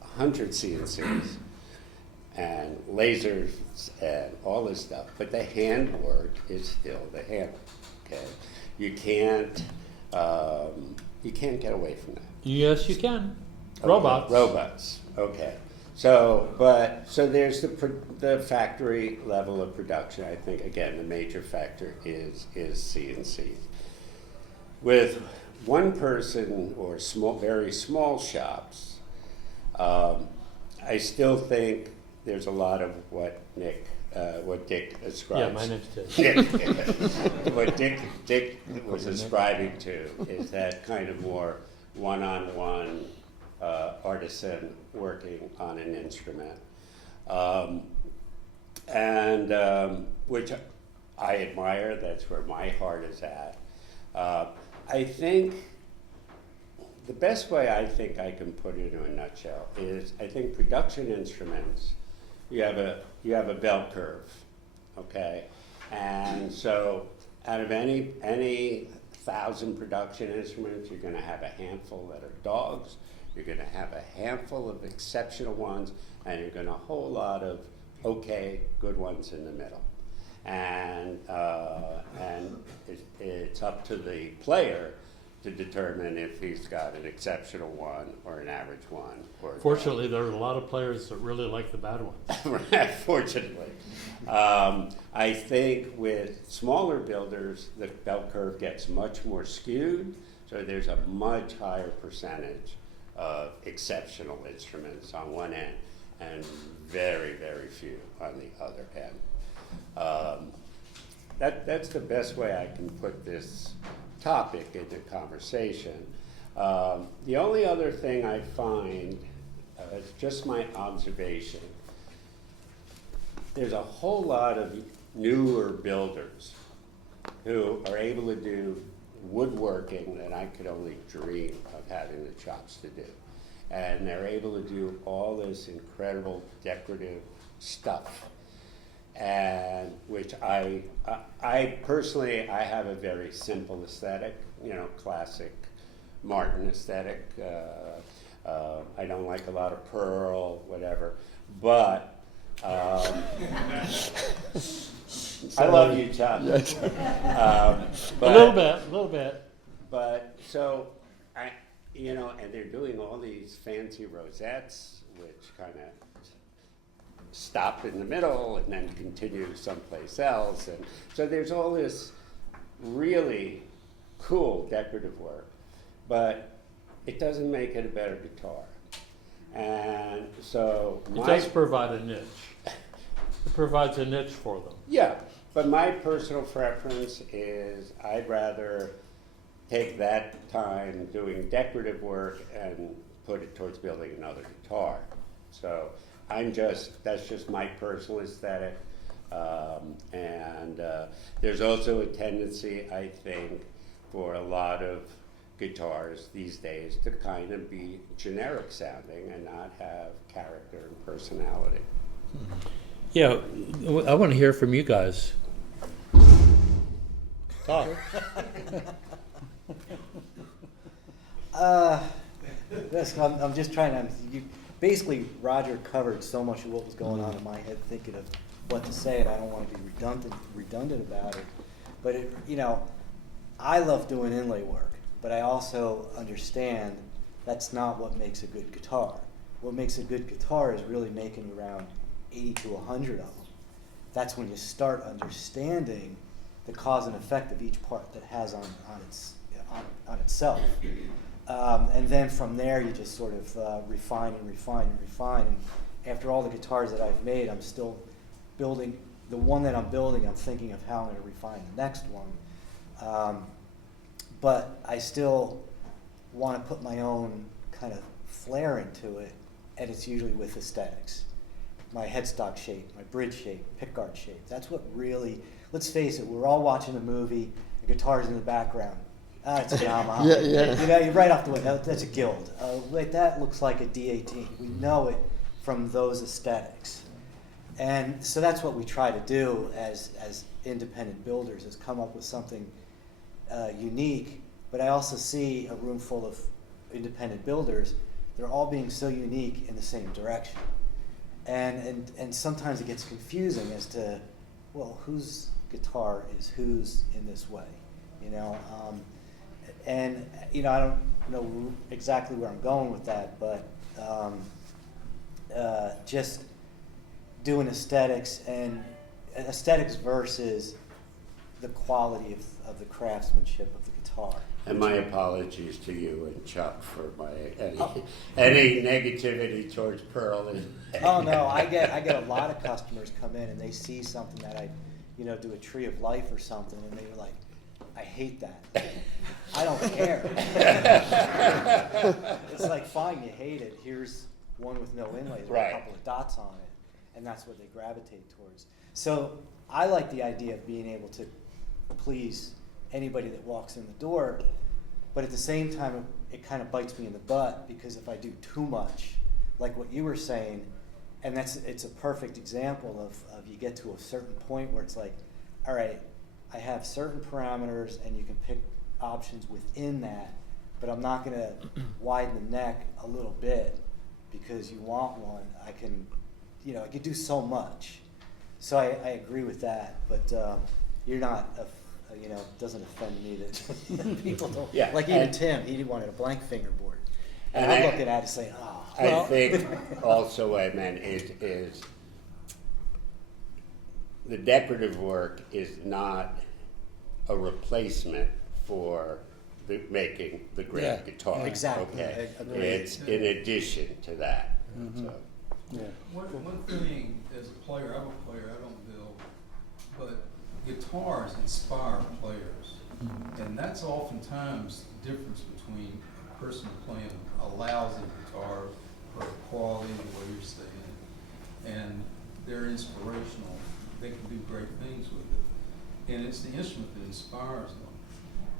100 CNCs and lasers and all this stuff, but the handwork is still the handwork, okay? You can't get away from that. Yes, you can. Okay, Robots. Robots, okay. So there's the factory level of production. I think, again, the major factor is CNC. With one person or very small shops, I still think there's a lot of what Dick ascribes. Yeah, my name's Dick. What Dick was ascribing to is that kind of more one-on-one artisan working on an instrument, which I admire. That's where my heart is at. I think the best way I think I can put it in a nutshell is I think production instruments, you have a bell curve, okay? And so out of any 1,000 production instruments, you're gonna have a handful that are dogs, you're gonna have a handful of exceptional ones, and you're gonna a whole lot of okay, good ones in the middle. And it's up to the player to determine if he's got an exceptional one or an average one. Or Fortunately, there are a lot of players that really like the bad ones. Fortunately. I think with smaller builders, the bell curve gets much more skewed, so there's a much higher percentage of exceptional instruments on one end and very, very few on the other end. That's the best way I can put this topic into conversation. The only other thing I find, it's just my observation, there's a whole lot of newer builders who are able to do woodworking that I could only dream of having the chops to do. And they're able to do all this incredible decorative stuff. And which I personally, I have a very simple aesthetic, you know, classic Martin aesthetic. I don't like a lot of pearl, whatever, but I love you, Chuck. Yes. But, a little bit. But so you know, and they're doing all these fancy rosettes, which kind of stop in the middle and then continue someplace else. And so there's all this really cool decorative work, but it doesn't make it a better guitar. And so It does provide a niche. It provides a niche for them. yeah, but my personal preference is I'd rather take that time doing decorative work and put it towards building another guitar. So that's just my personal aesthetic. There's also a tendency, I think, for a lot of guitars these days to kind of be generic sounding and not have character and personality. Yeah, I want to hear from you guys. Talk. I'm just trying to. Basically, Roger covered so much of what was going on in my head, thinking of what to say, and I don't want to be redundant about it. But you know, I love doing inlay work, but I also understand that's not what makes a good guitar. What makes a good guitar is really making around 80 to 100 of them. That's when you start understanding the cause and effect of each part that has on itself. And then from there, you just sort of refine and refine and refine. And after all the guitars that I've made, I'm still building. The one that I'm building, I'm thinking of how I'm going to refine the next one. But I still want to put my own kind of flair into it, and it's usually with aesthetics. My headstock shape, my bridge shape, pickguard shape. That's what really, let's face it, we're all watching a movie, the guitar's in the background. It's a Yamaha. Yeah. You know, you're right off the way, that's a Guild. Wait, that looks like a D18. We know it from those aesthetics. And so that's what we try to do as independent builders, is come up with something unique. But I also see a room full of independent builders. They're all being so unique in the same direction. And sometimes it gets confusing as to, well, whose guitar is whose in this way, you know? And, you know, I don't know exactly where I'm going with that, but just doing aesthetics versus the quality of the craftsmanship of the guitar. And my apologies to you and Chuck for my any negativity towards Pearl. Oh no, I get a lot of customers come in and they see something that I, do a Tree of Life or something, and they're like, I hate that. I don't care. It's like, fine, you hate it. Here's one with no inlays, with a couple of dots on it, and that's what they gravitate towards. So I like the idea of being able to please anybody that walks in the door, but at the same time, it kind of bites me in the butt, because if I do too much, like what you were saying, and it's a perfect example of you get to a certain point where it's like, all right, I have certain parameters and you can pick options within that, but I'm not gonna widen the neck a little bit because you want one. I can do so much. So I agree with that, but you're not, it doesn't offend me that people don't, Yeah, like even and- Tim, he wanted a blank fingerboard. And And I'm I- looking at it saying, oh. I think also what I meant is the decorative work is not a replacement for making the great Yeah, guitar. exactly. Okay, I agree. it's in addition to that. So, Yeah. One thing, as a player, I'm a player, I don't build, but guitars inspire players. And that's oftentimes the difference between a person playing a lousy guitar or quality, the way you're saying, and they're inspirational. They can do great things with it. And it's the instrument that inspires them.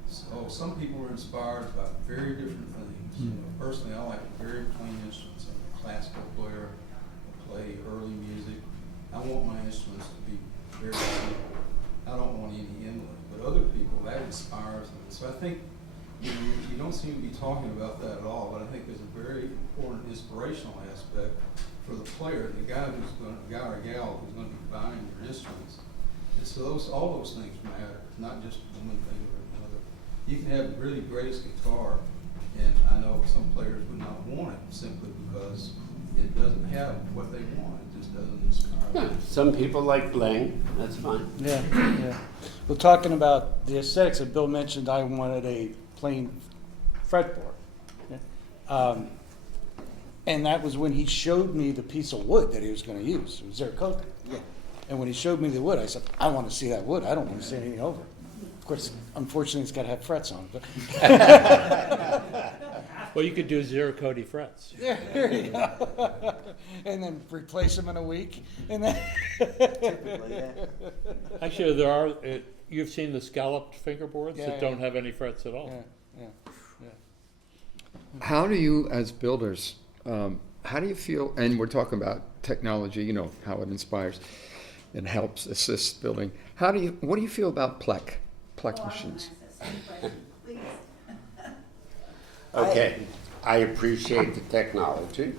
So some people are inspired by very different things. Personally, I like very plain instruments. I'm a classical player. I play early music. I want my instruments to be very simple. I don't want any inlay. But other people, that inspires them. So I think you don't seem to be talking about that at all, but I think there's a very important inspirational aspect for the player, the guy or gal who's going to be buying your instruments. And so all those things matter, not just one thing or another. You can have the really greatest guitar, and I know some players would not want it simply because it doesn't have what they want. It just doesn't inspire yeah, them. some people like bling, that's fine. Yeah, yeah. Well, talking about the aesthetics, that Bill mentioned, I wanted a plain fretboard. And that was when he showed me the piece of wood that he was going to use. It was Zercote. Yeah. And when he showed me the wood, I said, I want to see that wood. I don't want to see anything over it. Of course, unfortunately, it's got to have frets on it. But Well, you could do Zercote frets. there you go. And then replace them in a week. And then Typically, yeah. Actually, there are, you've seen the scalloped fingerboards Yeah, that yeah. don't have any frets at all. Yeah, yeah. How do you, as builders, how do you feel, and we're talking about technology, how it inspires and helps assist building. What do you feel about Plek machines? Okay, I appreciate the technology.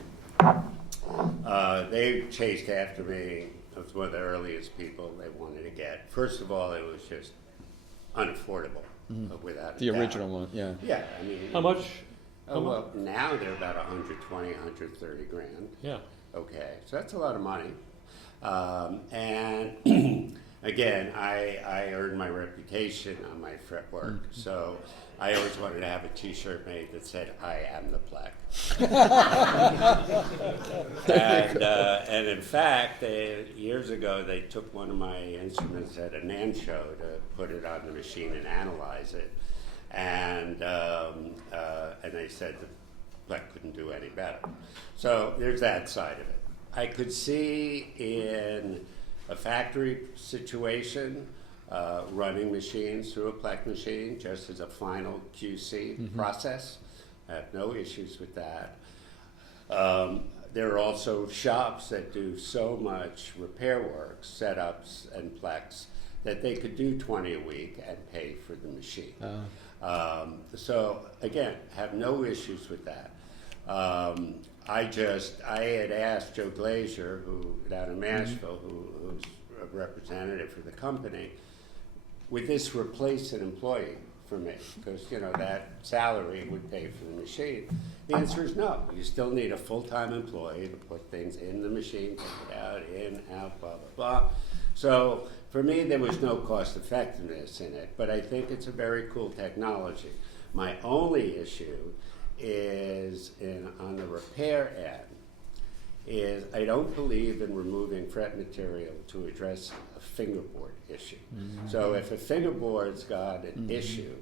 They chased after me. I was one of the earliest people they wanted to get. First of all, it was just unaffordable, without a The doubt. original one, yeah. Yeah, I mean. How much? Oh, well, now they're about 120, 130 grand. Yeah. Okay, so that's a lot of money. And again, I earned my reputation on my fretwork, so I always wanted to have a T-shirt made that said, "I am the Plek." And in fact, years ago, they took one of my instruments at a NAMM show to put it on the machine and analyze it, and they said the Plek couldn't do any better. So there's that side of it. I could see in a factory situation, running machines through a Plek machine just as a final QC process. I have no issues with that. There are also shops that do so much repair work, setups and Pleks, that they could do 20 a week and pay for the machine. So again, have no issues with that. I had asked Joe Glazier, who down in Nashville, who's a representative for the company, would this replace an employee for me? Because that salary would pay for the machine. The answer is no. You still need a full-time employee to put things in the machine, take it out, in, out, blah, blah, blah. So for me, there was no cost effectiveness in it, but I think it's a very cool technology. My only issue is on the repair end, is I don't believe in removing fret material to address a fingerboard issue. So if a fingerboard's got an issue,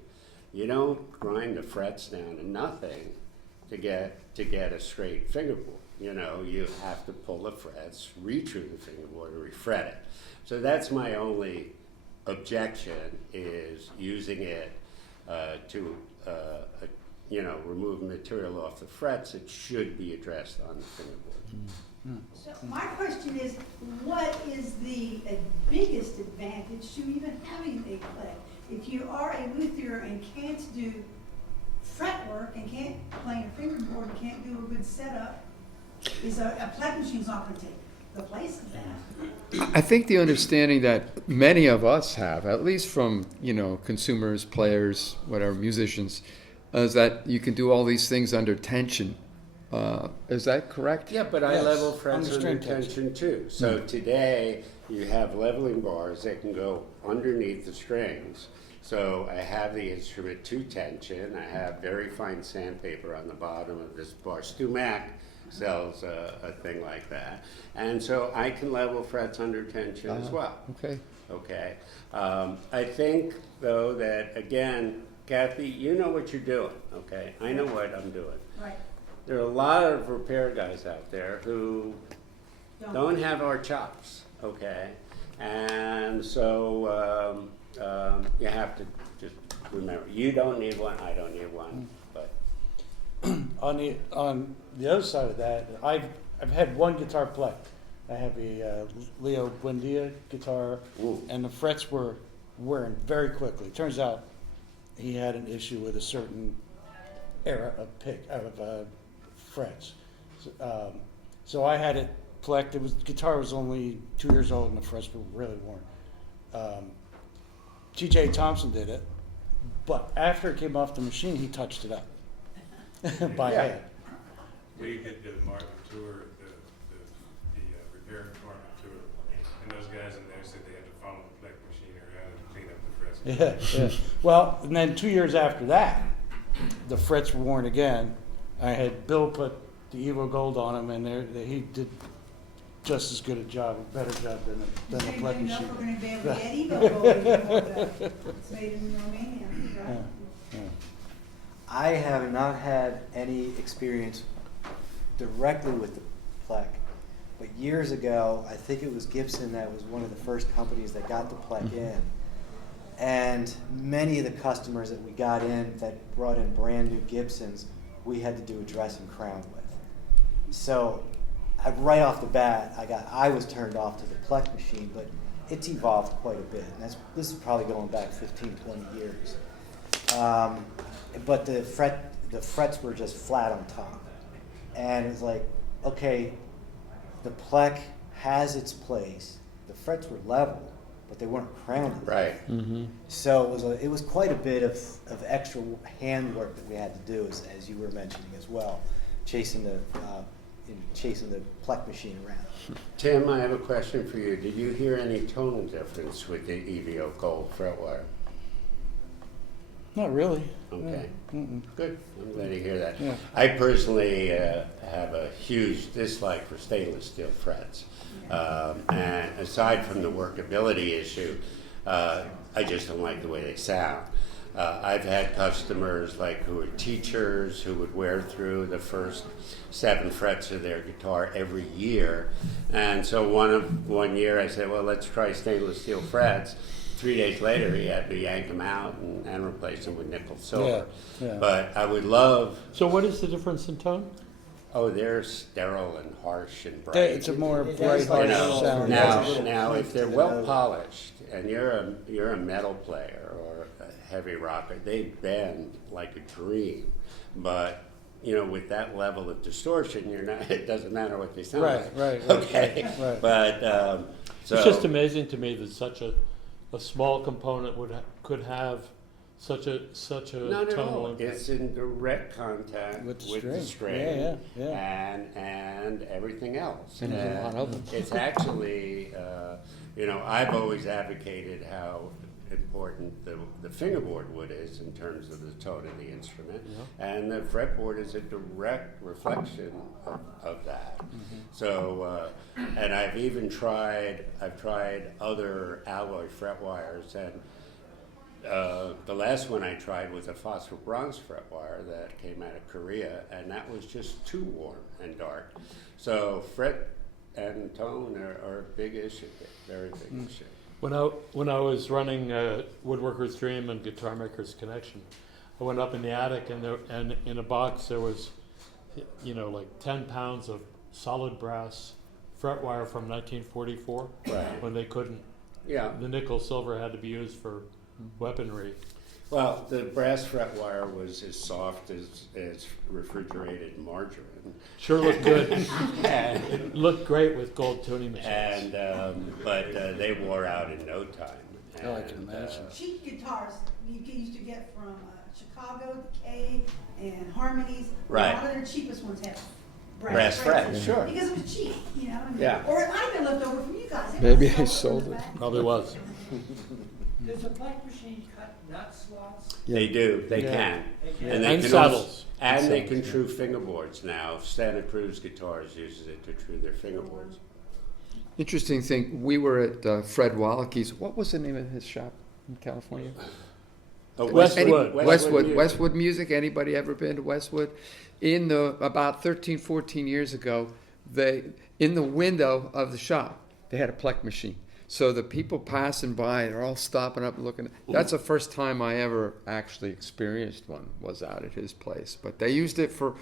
you don't grind the frets down to nothing to get a straight fingerboard. You have to pull the frets, reach through the fingerboard, and refret it. So that's my only objection, is using it to remove material off the frets, it should be addressed on the fingerboard. So my question is, what is the biggest advantage to even having a play? If you are a luthier and can't do fretwork and can't play a fingerboard and can't do a good setup, is a play machine's not going to take the place of that. I think the understanding that many of us have, at least from, consumers, players, whatever, musicians, is that you can do all these things under tension. Is that correct? Yeah, but I Yes, level frets under under string tension too. So today, you have leveling bars that can go underneath the strings. So I have the instrument to tension. I have very fine sandpaper on the bottom of this bar. Stu Mack sells a thing like that. And so I can level frets under tension as well. Okay. Okay. I think, though, that, again, Kathy, you know what you're doing, okay? I know what I'm doing. Right. There are a lot of repair guys out there who don't have our chops, okay? And so you have to just remember, you don't need one, I don't need one, but. On the other side of that, I've had one guitar play. I have a Leo Buendia guitar, Ooh. and the frets were wearing very quickly. Turns out he had an issue with a certain era of frets. So I had it plucked. The guitar was only 2 years old, and the frets were really worn. T.J. Thompson did it, but after it came off the machine, he touched it up by Yeah. hand. We did the market tour, the repair department tour, and those guys in there said they had to follow the plate machine around and clean up the frets. Yeah. Well, and then 2 years after that, the frets were worn again. I had Bill put the Evo Gold on them, and he did just as good a job, a better job than the Same plate way enough machine. we're going to be able to get Evo Gold anymore, but it's made in Romania, right? Yeah. I have not had any experience directly with the Plek, but years ago, I think it was Gibson that was one of the first companies that got the Plek in. And many of the customers that we got in that brought in brand new Gibsons, we had to do a dress and crown with. So right off the bat, I was turned off to the Plek machine, but it's evolved quite a bit. And this is probably going back 15, 20 years. But the frets were just flat on top. And it was like, okay, the Plek has its place. The frets were level, but they weren't crowned. Right. So it was quite a bit of extra handwork that we had to do, as you were mentioning as well, chasing the Plek machine around. Tim, I have a question for you. Did you hear any tonal difference with the EVO Gold fret wire? Not really. Okay. Yeah. Mm-mm. Good. I'm glad to hear that. Yeah. I personally have a huge dislike for stainless steel frets. And aside from the workability issue, I just don't like the way they sound. I've had customers who are teachers who would wear through the first 7 frets of their guitar every year. And so one year I said, well, let's try stainless steel frets. 3 days later, he had to yank them out and replace them with nickel silver. Yeah. But I would love. So what is the difference in tone? Oh, they're sterile and harsh and bright. It's a more It bright, has harsh like sound. Now, if they're well polished and you're a metal player or a heavy rocker, they bend like a dream. But with that level of distortion, it doesn't matter what they sound like. Right. Okay. Right. But so It's just amazing to me that such a small component could have such a not at all. tonal impact. It's in direct contact With with the the string. string Yeah. and everything else. And there's a lot of them. It's actually, I've always advocated how important the fingerboard wood is in terms of the tone of the instrument, and the fretboard is a direct reflection of that. So, and I've tried other alloy fret wires, and the last one I tried was a phosphor bronze fret wire that came out of Korea, and that was just too warm and dark. So fret and tone are a big issue, very big issue. When I was running Woodworker's Dream and Guitar Maker's Connection, I went up in the attic, and in a box there was, like 10 pounds of solid brass fret wire from 1944, Right. when they couldn't. Yeah. The nickel silver had to be used for weaponry. Well, the brass fret wire was as soft as refrigerated margarine. Sure looked good. And, It looked great with gold tuning machines. but they wore out in no time. Oh, I can imagine. Cheap guitars you used to get from Chicago, Decay, and Harmonies. Right. A lot of their cheapest ones have Brass fret, frets. sure. Because it was cheap, Yeah. Or it might have been left over from you guys. It Maybe was I sold sold in the it. back. Probably was. Does a black machine cut nut slots? They do, they Yeah. can. Yeah. And they And can saddles. also, and they can true fingerboards now. Santa Cruz Guitars uses it to true their fingerboards. Interesting thing, we were at Fred Wallake's, what was the name of his shop in California? Westwood. Westwood Music. Anybody ever been to Westwood? In the about 13, 14 years ago, in the window of the shop, they had a Plek machine. So the people passing by, they're all stopping up and looking. That's the first time I ever actually experienced one, was out at his place. But they used it for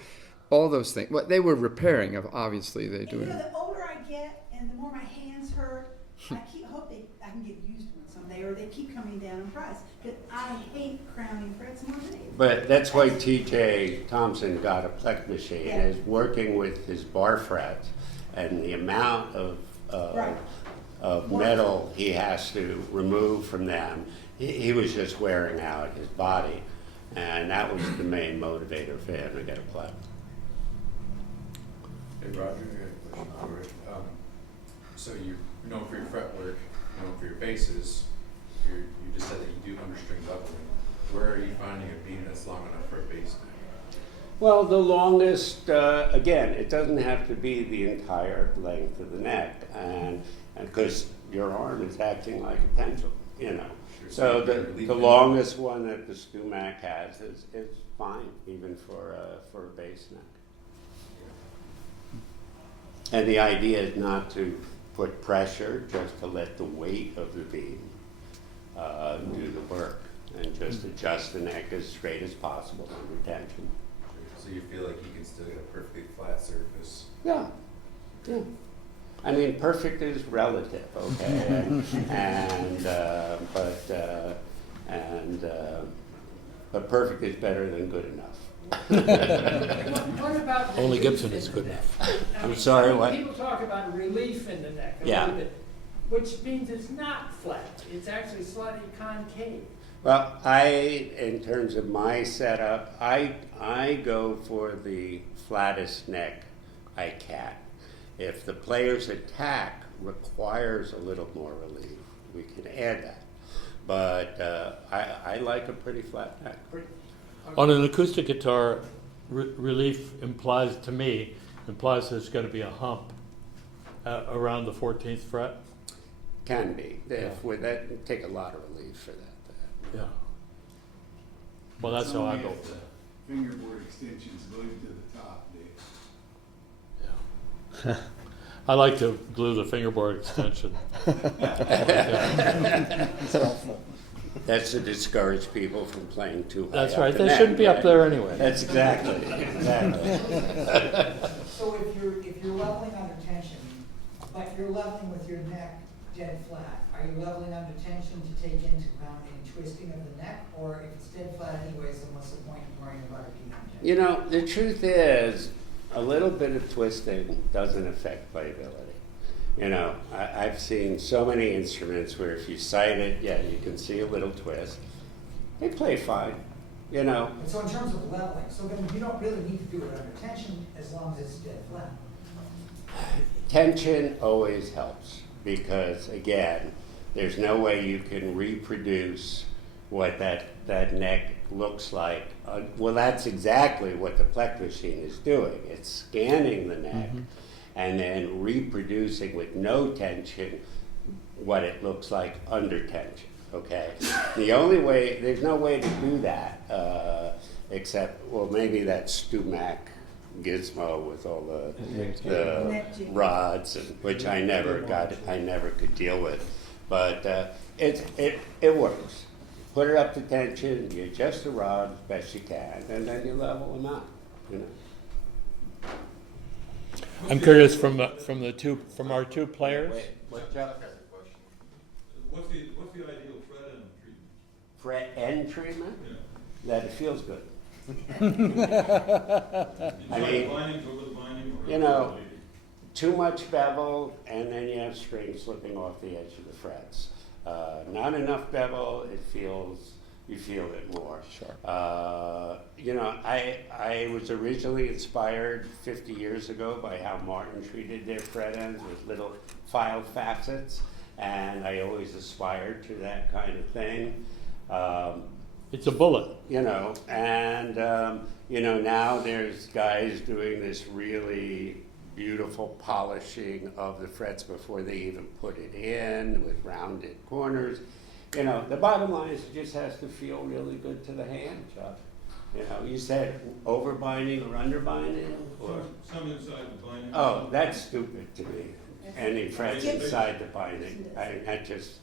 all those things. Well, they were repairing, obviously. They And Mm-hmm. you know, the older I get and the more my hands hurt, I hope I can get used to it someday, or they keep coming down in price. But I hate crowning frets more than anything. But that's why T.J. Thompson got a Plek machine, Yeah. is working with his bar frets and the amount of Right. metal he has to remove from them. He was just wearing out his body, and that was the main motivator for him to get a Plek. Hey Roger, I got a question for you. So you're known for your fretwork, known for your basses. You just said that you do understring leveling. Where are you finding a beam that's long enough for a bass neck? Well, the longest, again, it doesn't have to be the entire length of the neck, and because your arm is acting like a pendulum, Sure. So you can relieve the it. longest one that the Stumac has is fine, even for a bass neck. And the idea is not to put pressure, just to let the weight of the beam do the work, and just adjust the neck as straight as possible under tension. So you feel like you can still get a perfectly flat surface? Yeah. Yeah. I mean, perfect is relative, okay? But perfect is better than good enough. What about Only relief Gibson in is the good neck? enough. I mean, sorry, what? People talk about relief in the neck a Yeah. little bit, which means it's not flat. It's actually slightly concave. Well, in terms of my setup, I go for the flattest neck I can. If the player's attack requires a little more relief, we can add that. But I like a pretty flat neck. On an acoustic guitar, relief implies there's going to be a hump around the 14th fret. Can be. Yeah. With that, it'd take a lot of relief for that. Yeah. Well, that's how I go. Fingerboard extensions glued to the top, Dave. Yeah. I like to glue the fingerboard extension. That's to discourage people from playing too high. That's up right. the They neck, shouldn't be up right? there anyway. That's exactly. So if you're leveling under tension, but you're leveling with your neck dead flat, are you leveling under tension to take into account any twisting of the neck, or if it's dead flat anyways, then what's the point of worrying about it being on tension? The truth is, a little bit of twisting doesn't affect playability. I've seen so many instruments where if you sight it, yeah, you can see a little twist. They play fine, And so in terms of leveling, so then you don't really need to do it under tension as long as it's dead flat. Tension always helps because, again, there's no way you can reproduce what that neck looks like. Well, that's exactly what the Plek machine is doing. It's scanning the neck and then reproducing with no tension what it looks like under tension, okay? The only way, there's no way to do that except, well, maybe that Stumac gizmo with all the rods, which I never could deal with. But it works. put it up to tension, you adjust the rod as best you can, and then you level them out, you know. I'm curious from our two players. Wait, what, Chuck? What's the ideal fret end treatment? Fret end treatment? Yeah. That it feels good. I Inside mean, bindings, over the binding, or you know, too much bevel, and then you have string slipping off the edge of the frets. Not enough bevel, you feel it more. Sure. You know, I was originally inspired 50 years ago by how Martin treated their fret ends with little file facets, and I always aspired to that kind of thing. It's a bullet. You know, and you know, now there's guys doing this really beautiful polishing of the frets before they even put it in with rounded corners. You know, the bottom line is it just has to feel really good to the hand, Chuck. You know, you said overbinding or underbinding, or some inside the binding. oh, that's stupid to me. Any frets inside the binding, I just,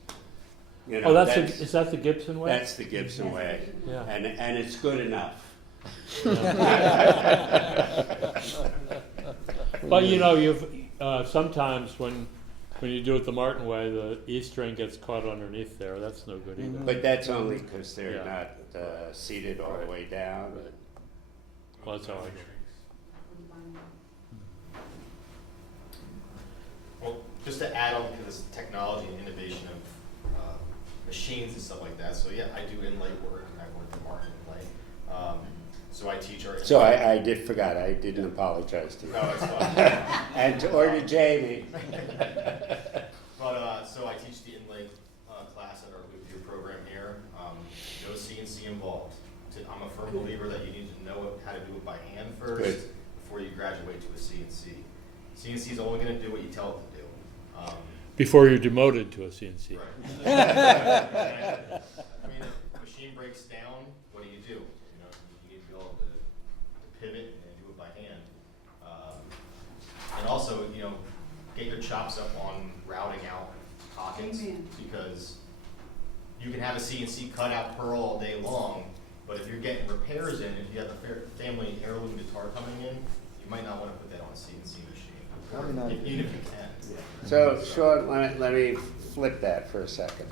you know. Oh, is that the Gibson way? That's the Gibson way, Yeah. and it's good enough. But you know, you've sometimes when you do it the Martin way, the E string gets caught underneath there. That's no good either. But that's only because they're Yeah. not seated all the way down. Well, that's all right. Well, just to add on to this technology and innovation of machines and stuff like that. So yeah, I do inlay work. I work at Martin Inlay. So I teach our. So I forgot. I didn't apologize to you. No, it's fine. or to Jamie. But so I teach the inlay class at our loop year program here. No CNC involved. I'm a firm believer that you need to know how to do it by hand first Good. before you graduate to a CNC. CNC is only going to do what you tell it to do. Before you're demoted to a CNC. Right. I mean, if the machine breaks down, what do? You know, you need to be able to pivot and do it by hand. And also, you know, get your chops up on routing out pockets. Amen. Because you can have a CNC cutout pearl all day long, but if you're getting repairs in, if you have a family heirloom guitar coming in, you might not want to put that on a CNC machine. Probably not. Even if you can. So, Sean, let me flip that for a second.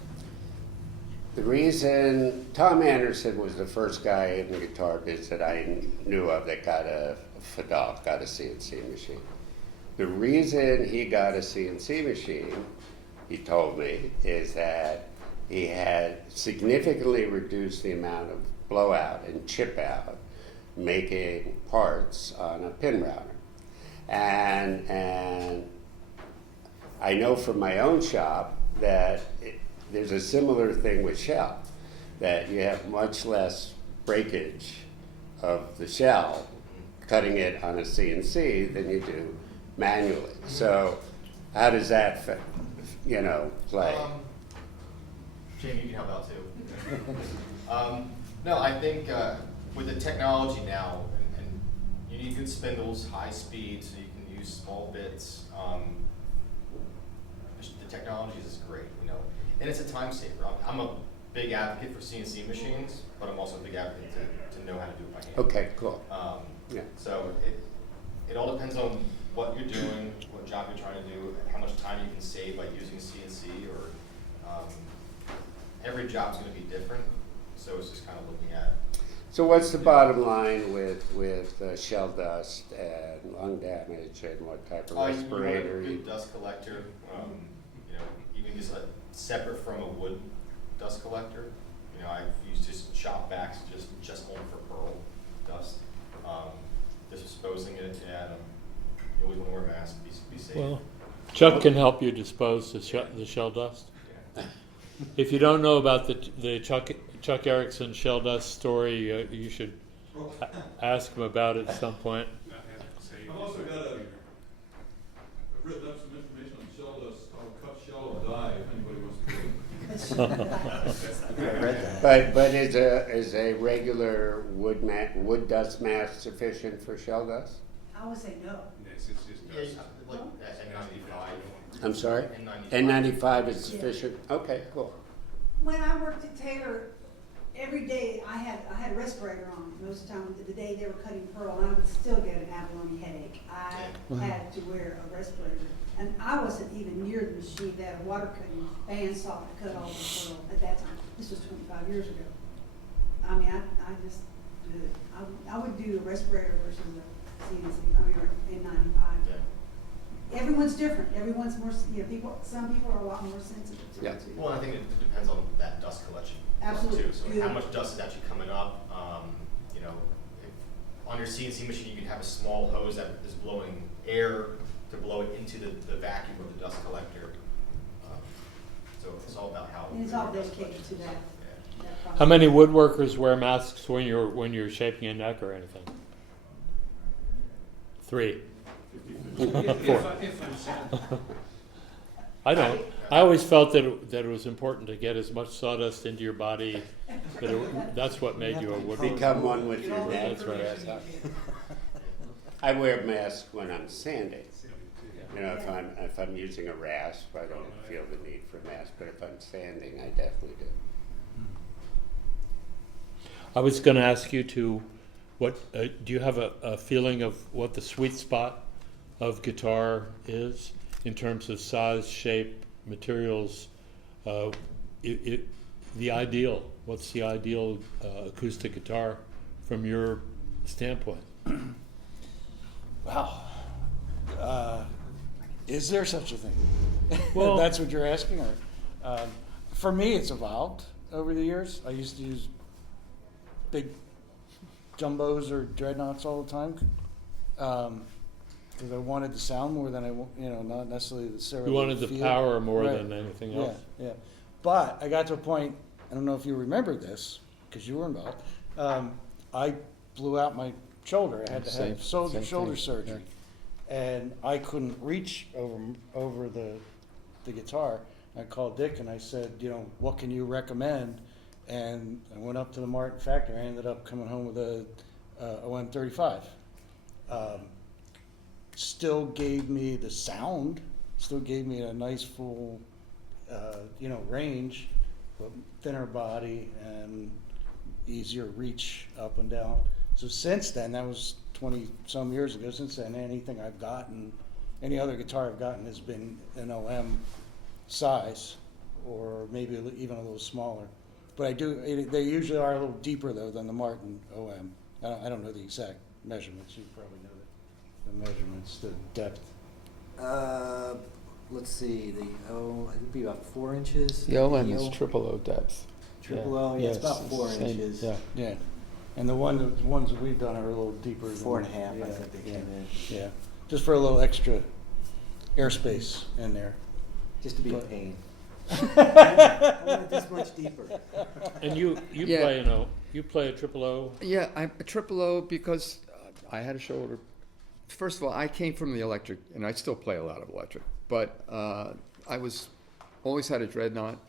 The reason Tom Anderson was the first guy in the guitar biz that I knew of that got a Fadal, got a CNC machine. The reason he got a CNC machine, he told me, is that he had significantly reduced the amount of blowout and chip out making parts on a pin router. And I know from my own shop that there's a similar thing with shell, that you have much less breakage of the shell cutting it on a CNC than you do manually. So how does that, play? Jamie, you can help out too. No, I think with the technology now, and you need good spindles, high speed, so you can use small bits. The technology is great, and it's a time saver. I'm a big advocate for CNC machines, but I'm also a big advocate to know how to do it by hand. Okay, cool. Yeah. So it all depends on what you're doing, what job you're trying to do, how much time you can save by using CNC, or every job's going to be different. So it's just kind of looking at. So what's the bottom line with shell dust and lung damage, and what type of respirator? You want a good dust collector, even just separate from a wood dust collector. I've used just shop backs, just only for pearl dust. Just disposing it, you always want to wear a mask, be safe. Well, Chuck can help you dispose the shell dust. Yeah. If you don't know about the Chuck Erickson shell dust story, you should ask him about it at some point. I've also got I've written up some information on shell dust, called cut shell or die, if anybody wants to do it. I read that. But is a regular wood dust mask sufficient for shell dust? I would say no. Yes, it's just Yeah, dust. like N95. I'm sorry? N95. N95 is sufficient? Okay, cool. When I worked at Taylor, every day I had a respirator on. Most of the time, the day they were cutting pearl, and I would still get an abalone headache. I had to wear a respirator. And I wasn't even near the machine. They had a water cutting bandsaw to cut all the pearl at that time. This was 25 years ago. I mean, I just did it. I would do a respirator versus a CNC, I mean, or N95. Yeah. Everyone's different. Everyone's more, some people are a lot more sensitive to Yeah. it too. Well, I think it depends on that dust collection. Absolutely. Too. So Good. how much dust is actually coming up? You know, if on your CNC machine you can have a small hose that is blowing air to blow it into the vacuum of the dust collector. So it's all about how. And it's all dedicated to that. Yeah. that process. How many woodworkers wear masks when you're shaping a neck or anything? 3. If I'm sad. I don't. I always felt that it was important to get as much sawdust into your body. That's what made you a woodworker. Become one with your neck. That's right. I wear a mask when I'm sanding. You know, if I'm using a rasp, I don't feel the need for a mask. But if I'm sanding, I definitely do. I was going to ask you to, do you have a feeling of what the sweet spot of guitar is in terms of size, shape, materials? The ideal. What's the ideal acoustic guitar from your standpoint? Wow. Is there such a thing? Well- That's what you're asking? Or, for me, it's evolved over the years. I used to use big jumbos or dreadnoughts all the time because I wanted the sound more than not necessarily the You wanted the feel. power more Right. than anything else. Yeah. But I got to a point, I don't know if you remember this, because you were involved, I blew out my shoulder. I had to Same have shoulder thing, surgery. And I couldn't reach over the guitar. I called Dick and I said, what can you recommend? And I went up to the Martin factory. I ended up coming home with a OM35. Still gave me the sound, still gave me a nice full range, but thinner body and easier reach up and down. So since then, that was 20 some years ago, since then any other guitar I've gotten has been an OM size or maybe even a little smaller. But they usually are a little deeper though than the Martin OM. I don't know the exact measurements, you probably know the measurements, the depth. Let's see, it'd be about 4 inches. The OM is triple O depth. Triple O, yeah, it's about 4 inches. Yeah. Yeah. And the ones that we've done are a little deeper. 4.5, I think they came in. Yeah, just for a little extra airspace in there. Just to be a pain. I want it this much deeper. And you play a triple O? Yeah, I'm a triple O because I had a shoulder. First of all, I came from the electric, and I still play a lot of electric. But I always had a dreadnought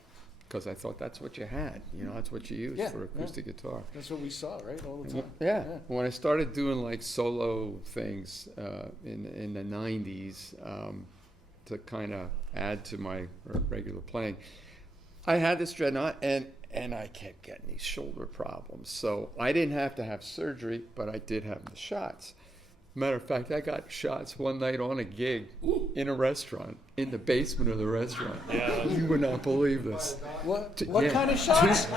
because I thought that's what you had. That's what you use for acoustic guitar. That's what we saw, right, all the time. Yeah. When I started doing like solo things in the 90s to kind of add to my regular playing, I had this dreadnought and I kept getting these shoulder problems. So I didn't have to have surgery, but I did have the shots. Matter of fact, I got shots one night on a gig in a restaurant, in the basement of the restaurant. Yeah. You would not believe this. What kind of shots?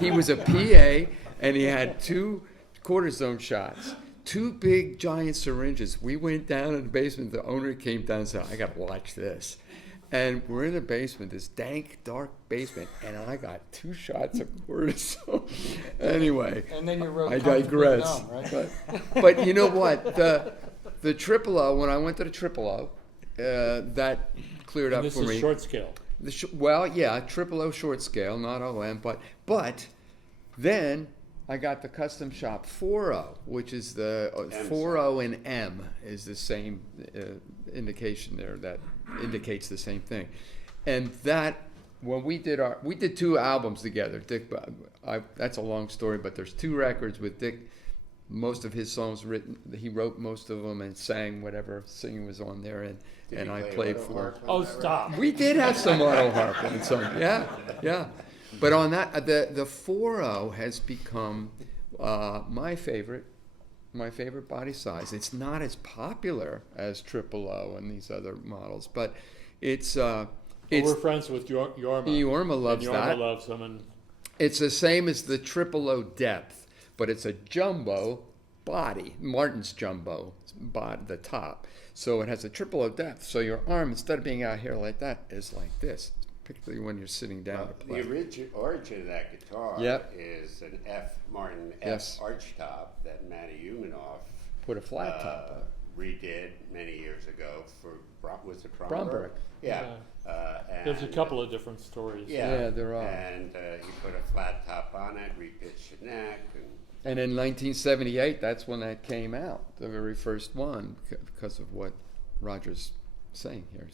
He was a PA, and he had 2 quarter-zone shots, 2 big giant syringes. We went down in the basement. The owner came down and said, I got to watch this. And we're in the basement, this dank, dark basement, and I got 2 shots of cortisone. Anyway, And then you wrote I Comfortably digress. Numb, right? But you know what? The triple O, when I went to the triple O, that cleared up This for me. is short scale. Triple O short scale, not OM, but then I got the custom shop 4O, which is the 4O and M is the same indication there that indicates the same thing. And that, when we did 2 albums together. Dick, that's a long story, but there's 2 records with Dick. Most of his songs he wrote most of them and sang whatever singing was on there, and I played for. Oh, stop! We did have some auto harp and some, yeah. But on that, the 4.0 has become my favorite body size. It's not as popular as 000 and these other models, but it's We're friends with Yorma. Yorma loves and that. Yorma loves them, and it's the same as the 000 depth, but it's a jumbo body, Martin's jumbo body, the top. So it has a 000 depth. So your arm, instead of being out here like that, is like this, particularly when you're sitting down to play. The origin of that guitar Yep. is an Martin F Yes. arch top that Matty Umanoff Put a flat top on. redid many years ago for, was it Bromberg? Bromberg. Yeah. there's a couple of different stories. Yeah, there are. And he put a flat top on it, repitched the neck, And in 1978, that's when that came out, the very first one, because of what Roger's saying here.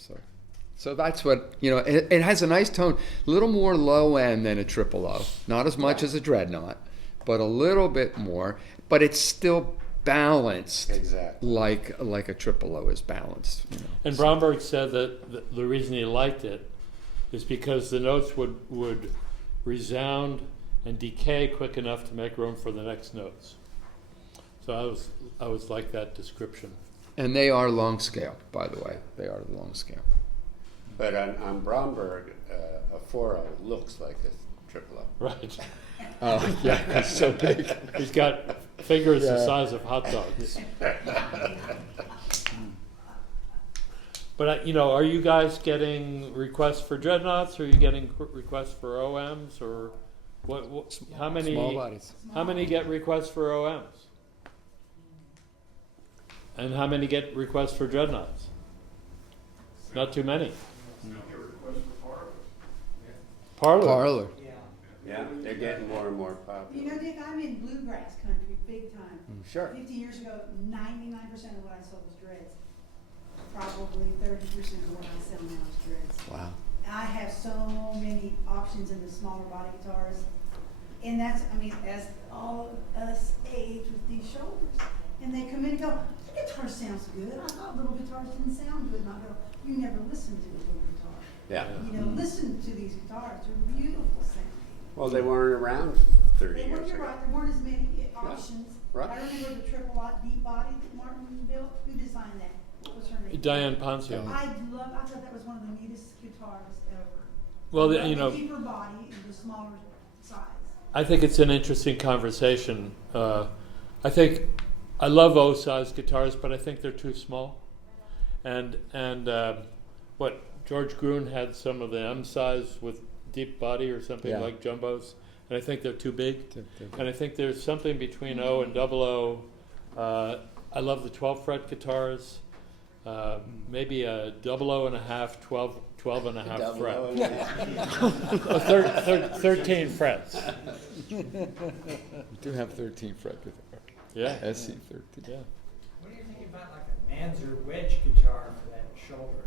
So that's what, it has a nice tone, a little more low end than a 000, not as much as a Dreadnought, but a little bit more, but it's still balanced. Exactly. Like a 000 is balanced. And Bromberg said that the reason he liked it is because the notes would resound and decay quick enough to make room for the next notes. So I was like that description. And they are long scale, by the way. They are long scale. But on Bromberg, a 4.0 looks like a 000. Right. Oh, yeah, it's so big. He's got fingers the size of hot dogs. But, are you guys getting requests for Dreadnoughts? Or are you getting requests for OMs? Or what how many? Small bodies. How many get requests for OMs? And how many get requests for Dreadnoughts? Not too many. Parlor. Yeah, they're getting more and more popular. Dick, I'm in bluegrass country big time. Sure. 50 years ago, 99% of what I sold was dreads. Probably 30% of what I sell now is dreads. Wow. I have so many options in the smaller body guitars. And that's, as all of us age with these shoulders. And they come in and go, the guitar sounds good. I thought little guitars didn't sound good. And I go, you never listened to a little guitar. Yeah. Listen to these guitars. They're beautiful sounding. Well, they weren't around 30 You're years ago. right, there weren't as many options. Right. I remember the triple lot deep body that Martin built. Who designed that? What was her name? Diane Poncio. I thought that was one of the neatest guitars ever. Well, They keep her body in the smaller size. I think it's an interesting conversation. I think I love O-size guitars, but I think they're too small. And what George Gruen had some of the M-size with deep body or something like jumbos, and I think they're too big. And I think there's something between O and 00. I love the 12 fret guitars. Maybe a 00.5, 12 and a half fret. 13 frets. You do have 13 fret guitar. Yeah. SC13. Yeah. What do you think about like a Manzer wedge guitar for that shoulder?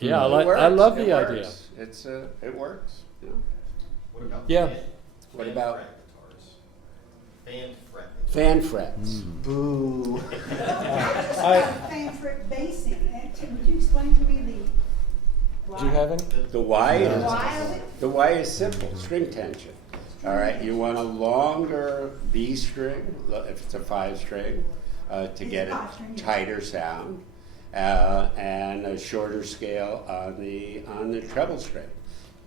Yeah, I love the idea. It works. Yeah. What about What about fan fret? Fan frets? Boo. Fan fret basing. Would you explain to me the why? Do you have any? The why The is why of it? the why is simple. String tension. All right, you want a longer B string if it's a 5-string to get a tighter sound, and a shorter scale on the treble string.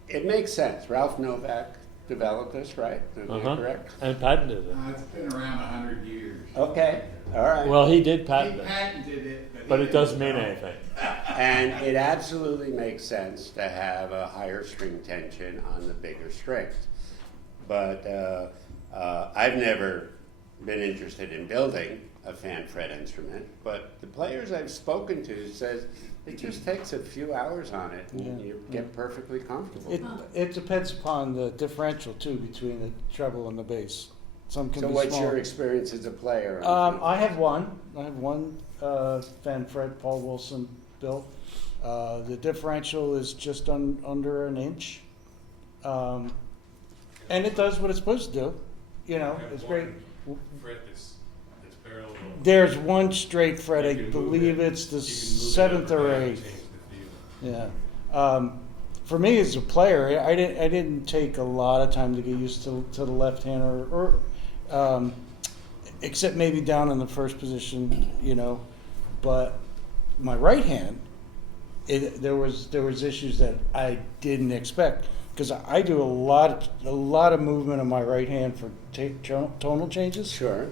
It makes sense. Ralph Novak developed this, right? Am I correct? And patented it. It's been around 100 years. Okay, all right. Well, he did He patent it, patented it, but it doesn't mean anything. And it absolutely makes sense to have a higher string tension on the bigger strings. But I've never been interested in building a fan fret instrument, but the players I've spoken to says it just takes a few hours on it and you get perfectly comfortable. It depends upon the differential too between the treble and the bass. Some can So be what's small. your experience as a player? I have one. fan fret Paul Wilson built. The differential is just under an inch. And it does what it's supposed to do. It's great. Fret that's parallel. There's one straight fret. I You can move believe it. it's the You can move it up 7th or and down and 8th. change the feel. Yeah. for me as a player, I didn't take a lot of time to get used to the left hand, except maybe down in the first position, But my right hand, there was issues that I didn't expect, because I do a lot of movement on my right hand for tonal changes. Sure.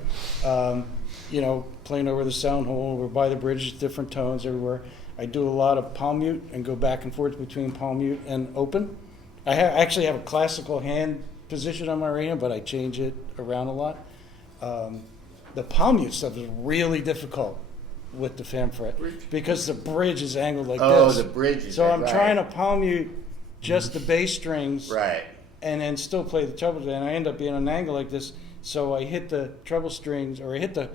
Playing over the sound hole, or by the bridges, different tones everywhere. I do a lot of palm mute and go back and forth between palm mute and open. I actually have a classical hand position on my right hand, but I change it around a lot. The palm mute stuff is really difficult with the fan fret, because the bridge is angled like this. Oh, the bridge is So I'm right. trying to palm mute just the bass strings, Right. and then still play the treble, and I end up being on an angle like this. So I hit the treble strings, or I hit the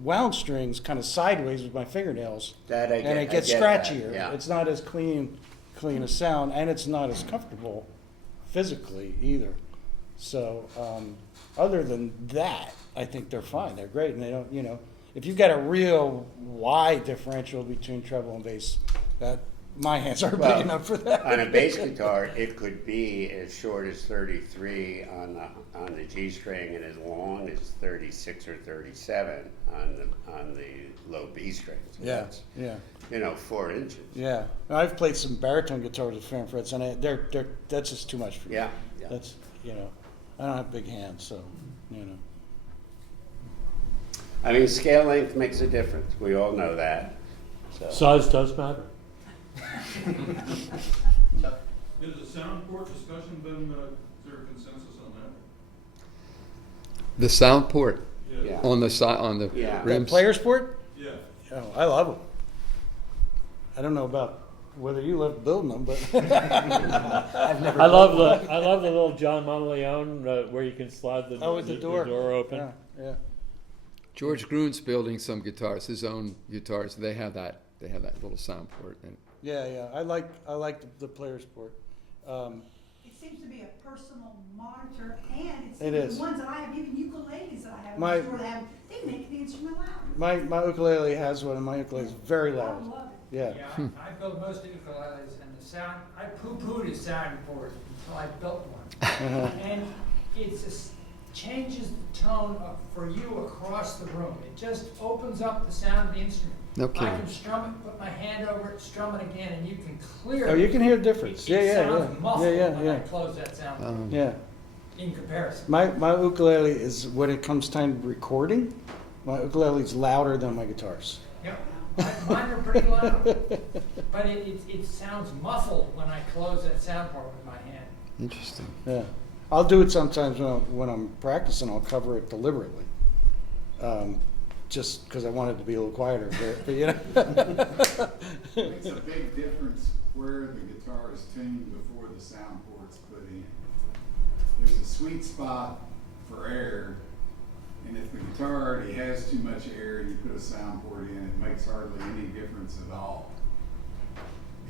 wound strings kind of sideways with my fingernails, That I get. and it gets I get that, scratchier. yeah. It's not as clean a sound, and it's not as comfortable physically either. So other than that, I think they're fine. They're great, and they don't, if you've got a real wide differential between treble and bass, that my hands aren't big enough for that. On a bass guitar, it could be as short as 33 on the G string, and as long as 36 or 37 on the low B string. So Yeah, that's, yeah. 4 inches. Yeah, I've played some baritone guitars with fan frets, and that's just too much for me. Yeah. That's I don't have big hands, so I mean, scale length makes a difference. We all know that. So. Size does matter. Has the sound port discussion been, is there a consensus on that? The sound port Yeah. on the side, on the Yeah. rims. Player sport? Yeah. Oh, I love them. I don't know about whether you love building them, but I've never. I love the little John Monteleone where you can slide the with the door open. Yeah. George Gruhn's building some guitars, his own guitars. They have that little sound port. And Yeah. I like the player sport. It seems to be a personal monitor, and It it's is. the ones that I have, even ukuleles that I have in My- the store that have, they make the instrument loud. My ukulele has one, and my ukulele is very I loud. love it. Yeah. I built most ukuleles, and the sound, I poo-pooed a soundboard until I built one. And it just changes the tone for you across the room. It just opens up the sound of the instrument. No I kidding. can strum it, put my hand over it, strum it again, and you can clearly. Oh, you can hear the difference. It Yeah. sounds muffled when I Yeah. close that sound. Yeah. In comparison. My ukulele is, when it comes time to recording, my ukulele is louder than my guitars. Yep. Mine are pretty loud, but it sounds muffled when I close that sound part with my hand. interesting. Yeah. I'll do it sometimes when I'm practicing. I'll cover it deliberately, just because I want it to be a little quieter. But It makes a big difference where the guitar is tuned before the sound port's put in. There's a sweet spot for air, and if the guitar already has too much air and you put a sound port in, it makes hardly any difference at all.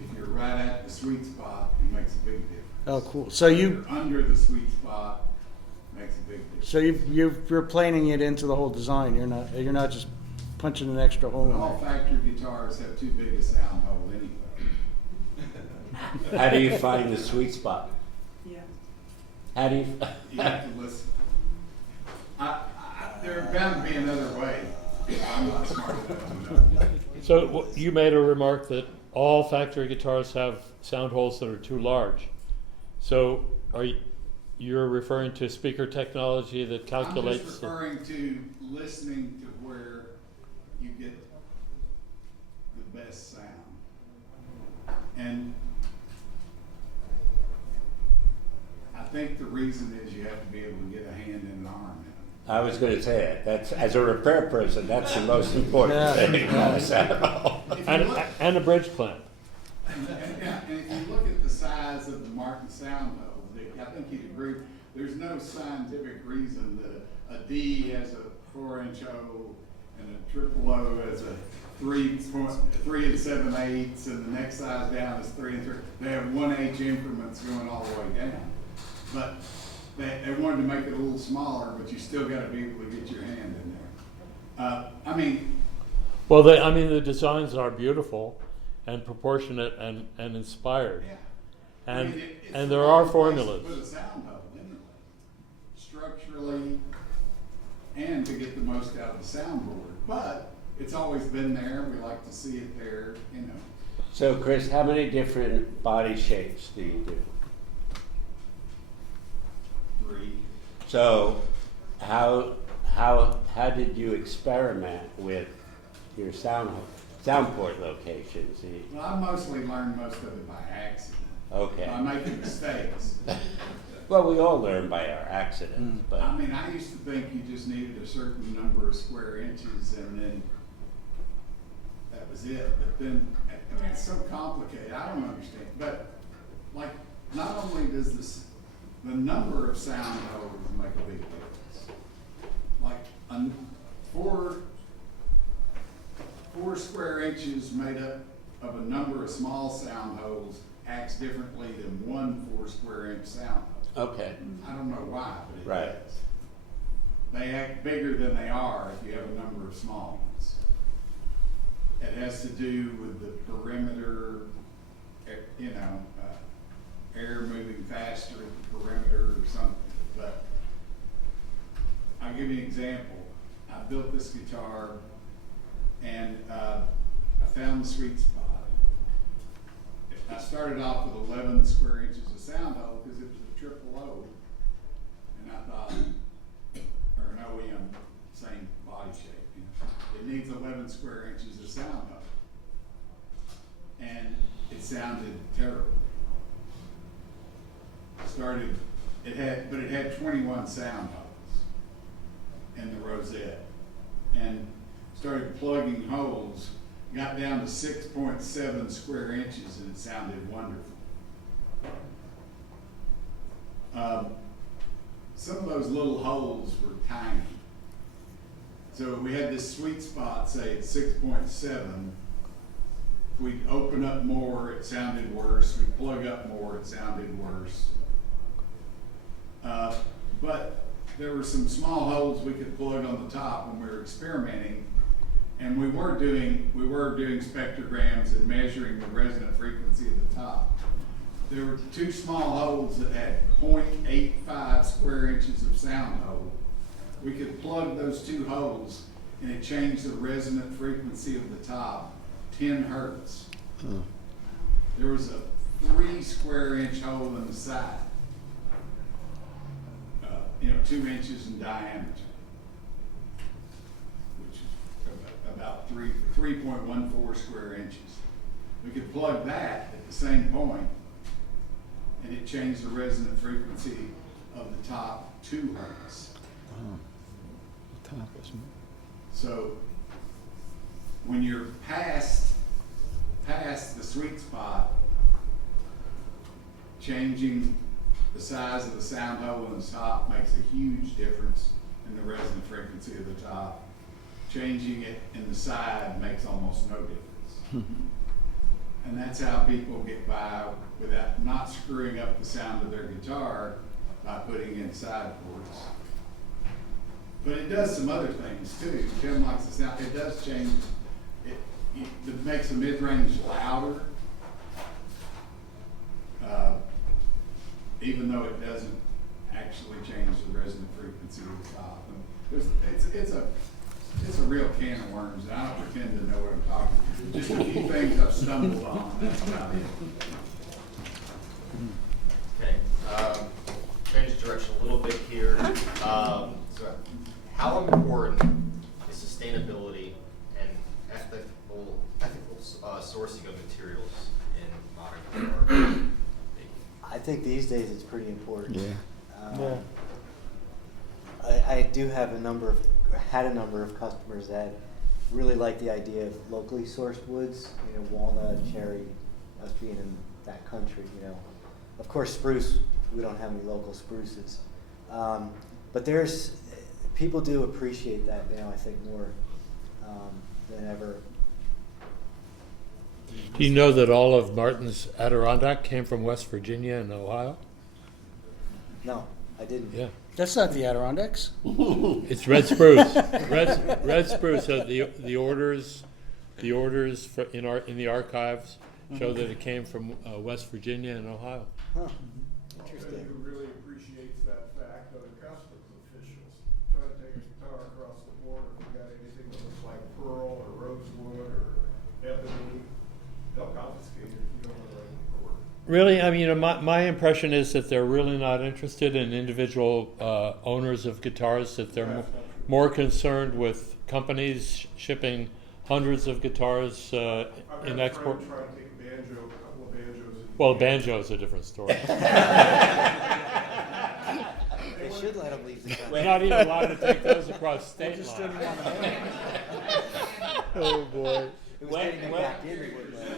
If you're right at the sweet spot, it makes a big difference. Oh, cool. So If you're under the sweet spot, makes a big difference. you're planing it into the whole design. You're not just punching an extra hole in All there. factory guitars have too big a sound hole anyway. How do you find the sweet spot? Yeah. How do you? You have to listen. There bound to be another way. I'm not smart enough to know. So you made a remark that all factory guitars have sound holes that are too large. So you're referring to speaker technology that I'm calculates? just referring to listening to where you get the best sound. And I think the reason is you have to be able to get a hand and an arm in it. I was going to say it. That's, as a repair person, that's the most important thing on a sound hole. And a bridge clamp. And if you look at the size of the Martin sound hole, I think you'd agree, there's no scientific reason that a D has a 4-inch O and a triple O has a 3 7/8, and the next size down is 3 and 3. They have 1H increments going all the way down. But they wanted to make it a little smaller, but you still got to be able to get your hand in there. Well, the designs are beautiful and proportionate and inspired. Yeah. And, it's and the there are right place to formulas. Put a sound hole anyway, structurally, and to get the most out of the soundboard. But it's always been there. We like to see it there, you know. So Chris, how many different body shapes do you do? 3. So how did you experiment with your soundboard locations? Well, I mostly learned most of it by accident. Okay. By making mistakes. Well, we all learn by our accidents, but I mean, I used to think you just needed a certain number of square inches and then that was it. But then, I mean, it's so complicated. I don't understand. But, like, not only does the number of sound holes make a big difference. Like, 4 square inches made up of a number of small sound holes acts differently than 1 4 square inch sound hole. okay. I don't know why, but it Right. does. They act bigger than they are if you have a number of small ones. It has to do with the perimeter, you know, air moving faster at the perimeter or something. But I'll give you an example. I built this guitar and I found the sweet spot. I started off with 11 square inches of sound hole because it was a triple O. And I thought, or an OEM, same body shape, you know, it needs 11 square inches of sound hole. And it sounded terrible. It had 21 sound holes in the rosette. And started plugging holes, got down to 6.7 square inches, and it sounded wonderful. Some of those little holes were tiny. So we had this sweet spot, say at 6.7. If we open up more, it sounded worse. We plug up more, it sounded worse. But there were some small holes we could plug on the top when we were experimenting. And we were doing spectrograms and measuring the resonant frequency of the top. There were 2 small holes that had 0.85 square inches of sound hole. We could plug those 2 holes and it changed the resonant frequency of the top 10 hertz. There was a 3 square inch hole in the side, 2 inches in diameter, which is about 3.14 square inches. We could plug that at the same point, and it changed the resonant frequency of the top 2 hertz. Oh, the top is So when you're past the sweet spot, changing the size of the sound hole in the top makes a huge difference in the resonant frequency of the top. Changing it in the side makes almost no difference. And that's how people get by without not screwing up the sound of their guitar by putting in side ports. But it does some other things too. Tim likes the sound. It does change. It makes the mid-range louder, even though it doesn't actually change the resonant frequency of the top. It's a real can of worms, and I don't pretend to know what I'm talking about. Just a few things I've stumbled on. That's about it. Okay, change direction a little bit here. So how important is sustainability and ethical sourcing of materials in modern guitar making? I think these days it's pretty important. Yeah. I do have had a number of customers that really like the idea of locally sourced woods, walnut, cherry, us being in that country, Of course, spruce, we don't have any local spruces. But people do appreciate that now, I think, more than ever. Do you know that all of Martin's Adirondack came from West Virginia and Ohio? No, I didn't. Yeah. That's not the Adirondacks. It's red spruce. Red spruce. The orders in the archives show that it came from West Virginia and Ohio. Huh. And Interesting. who really appreciates that fact are the customs officials. Try to take a guitar across the border, if you got anything that looks like pearl or rosewood or ebony, they'll confiscate it if you don't have the right paperwork. Really, I mean, my impression is that they're really not interested in individual owners of guitars, that they're more concerned with companies shipping hundreds of guitars in export. I've had a friend try to take a banjo, a couple of banjos. Well, banjo is a different story. They should let them leave the country. We're not even allowed to take those across state Just lines. didn't want to. Oh, boy. It was getting them back in, they wouldn't let them.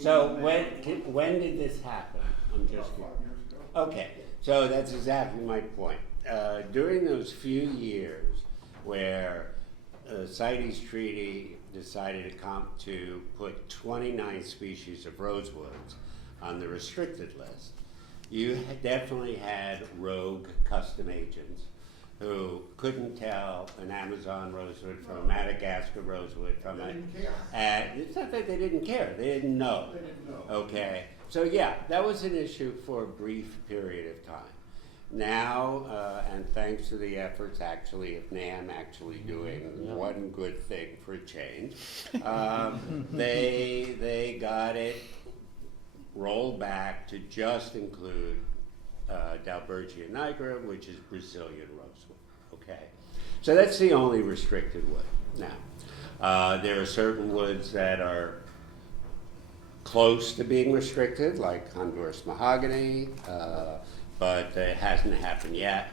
So when did this happen? I'm just About 5 years ago. Okay, so that's exactly my point. During those few years where the CITES Treaty decided to put 29 species of rosewoods on the restricted list, you definitely had rogue custom agents who couldn't tell an Amazon rosewood from a Madagascar rosewood from They a. didn't care. It's not that they didn't care; they didn't know. They didn't know. Okay, so yeah, that was an issue for a brief period of time. Now, and thanks to the efforts actually of NAM actually doing one good thing for a change, they got it rolled back to just include Dalbergia nigra, which is Brazilian rosewood. Okay, so that's the only restricted wood. Now, there are certain woods that are close to being restricted, like Honduras mahogany, but it hasn't happened yet.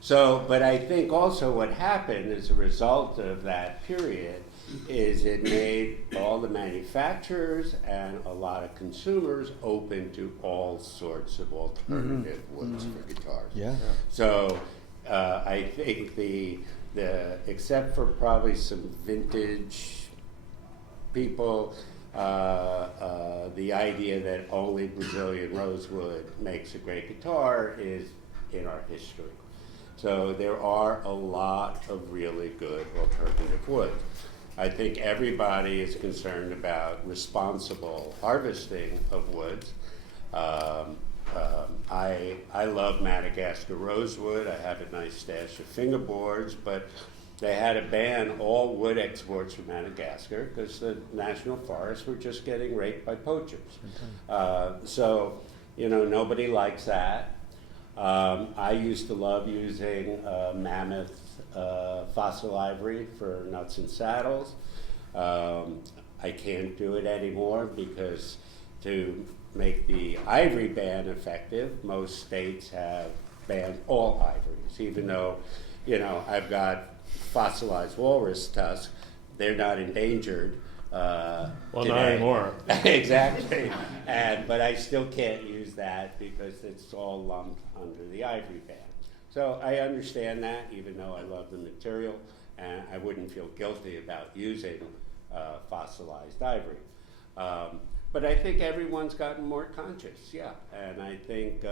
So, but I think also what happened as a result of that period is it made all the manufacturers and a lot of consumers open to all sorts of alternative woods for guitars. Yeah. So I think the except for probably some vintage people, the idea that only Brazilian rosewood makes a great guitar is in our history. So there are a lot of really good alternative woods. I think everybody is concerned about responsible harvesting of woods. I love Madagascar rosewood. I have a nice stash of fingerboards, but they had to ban all wood exports from Madagascar because the national forests were just getting raped by poachers. So, you know, nobody likes that. I used to love using mammoth fossil ivory for nuts and saddles. I can't do it anymore because to make the ivory ban effective, most states have banned all ivories, even though, you know, I've got fossilized walrus tusks. They're not endangered. Well, today. not anymore. Exactly. But I still can't use that because it's all lumped under the ivory ban. So I understand that, even though I love the material, and I wouldn't feel guilty about using fossilized ivory. But I think everyone's gotten more conscious, yeah. And I think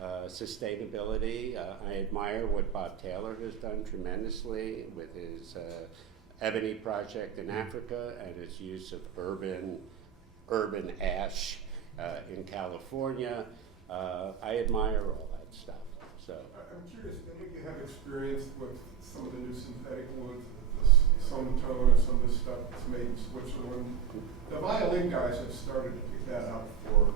sustainability, I admire what Bob Taylor has done tremendously with his ebony project in Africa and his use of urban ash in California. I admire all that stuff. So I'm curious, any of you have experience with some of the new synthetic woods, the Sonotone and some of the stuff that's made in Switzerland? The violin guys have started to pick that up for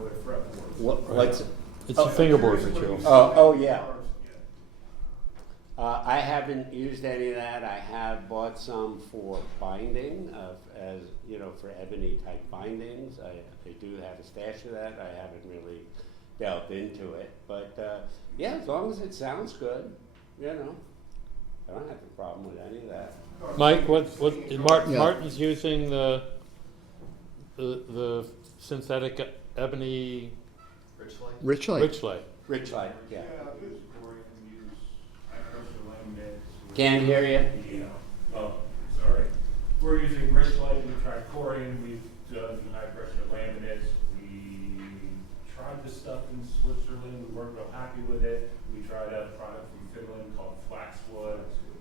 their fretboards. what's It's a fingerboard material. Oh, yeah. I haven't used any of that. I have bought some for binding, as you know, for ebony type bindings. I do have a stash of that. I haven't really delved into it, but yeah, as long as it sounds good, you know, I don't have a problem with any of that. Mike, Yeah. Martin's using the synthetic ebony Rich light? Rich light. Rich light, yeah. Use chlorine, use high pressure laminates. Can't hear you. Yeah. Oh, sorry. We're using Rich Light, we tried chlorine, we've done high pressure laminates. We tried this stuff in Switzerland, we weren't real happy with it. We tried a product from Finland called Flaxwood.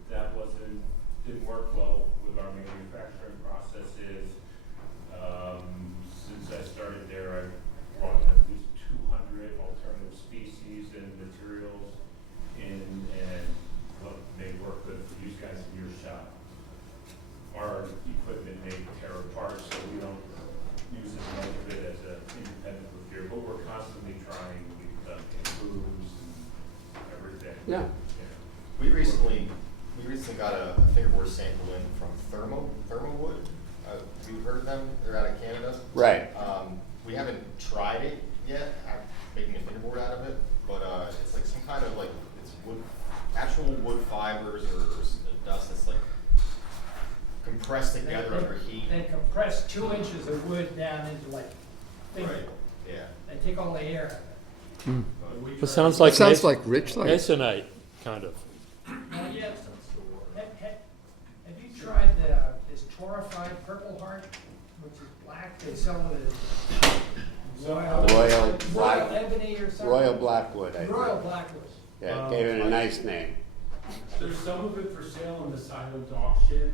That didn't work well with our manufacturing processes. Since I started there, I've brought species and materials in, and what may work good for you guys in your shop. Our equipment may tear apart, so we don't use as much of it as an independent reviewer, but we're constantly trying, we've done improves and everything. Yeah. We recently got a fingerboard sample in from Thermowood. You've heard of them? They're out of Canada. Right. We haven't tried it yet, making a fingerboard out of it, but it's like some kind of like, it's wood, actual wood fibers or dust that's like compressed together under heat. They compress 2 inches of wood down into like finger. Right, yeah. They take all the air out of it. It sounds like rich light. masonite, kind of. Well, yeah, have you tried this torrified Purple Heart, which is black? They sell it as Royal Black, ebony or something. Royal Blackwood, I think. Royal Blackwood. Yeah, gave it a nice name. There's some of it for sale on the silent auction,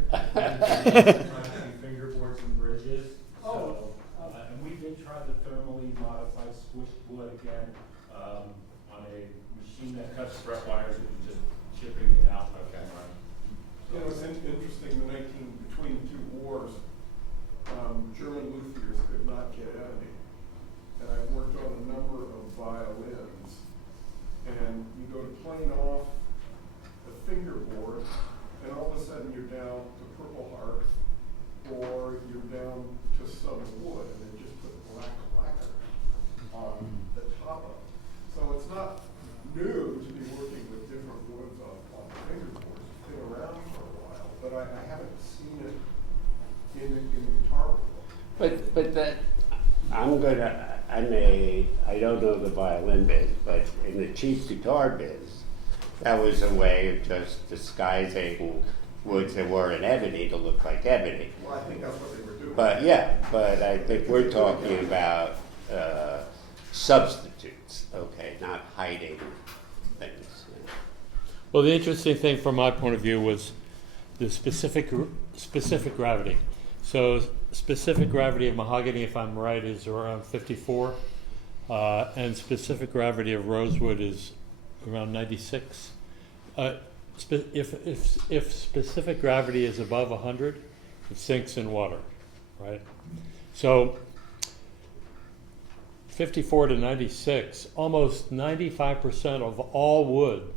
fingerboards and bridges. Oh. And we did try the thermally modified squished wood again, on a machine that cuts fret wires and just chipping it out. Okay. You know, it's interesting, between the two wars, German luthiers could not get ebony. And I worked on a number of violins, and you go to plane off the fingerboard, and all of a sudden you're down to Purple Heart, or you're down to some wood, and they just put black lacquer on the top of it. So it's not new to be working with different woods on fingerboards. It's been around for a while, but I haven't seen it in the guitar world. But that, I don't know the violin biz, but in the cheap guitar biz, that was a way of just disguising woods that weren't ebony to look like ebony. Well, I think that's what they were doing. But yeah, but I think we're talking about substitutes, okay, not hiding things. Well, the interesting thing from my point of view was the specific gravity. So specific gravity of mahogany, if I'm right, is around 54, and specific gravity of rosewood is around 96. If specific gravity is above 100, it sinks in water, right? So 54 to 96, almost 95% of all wood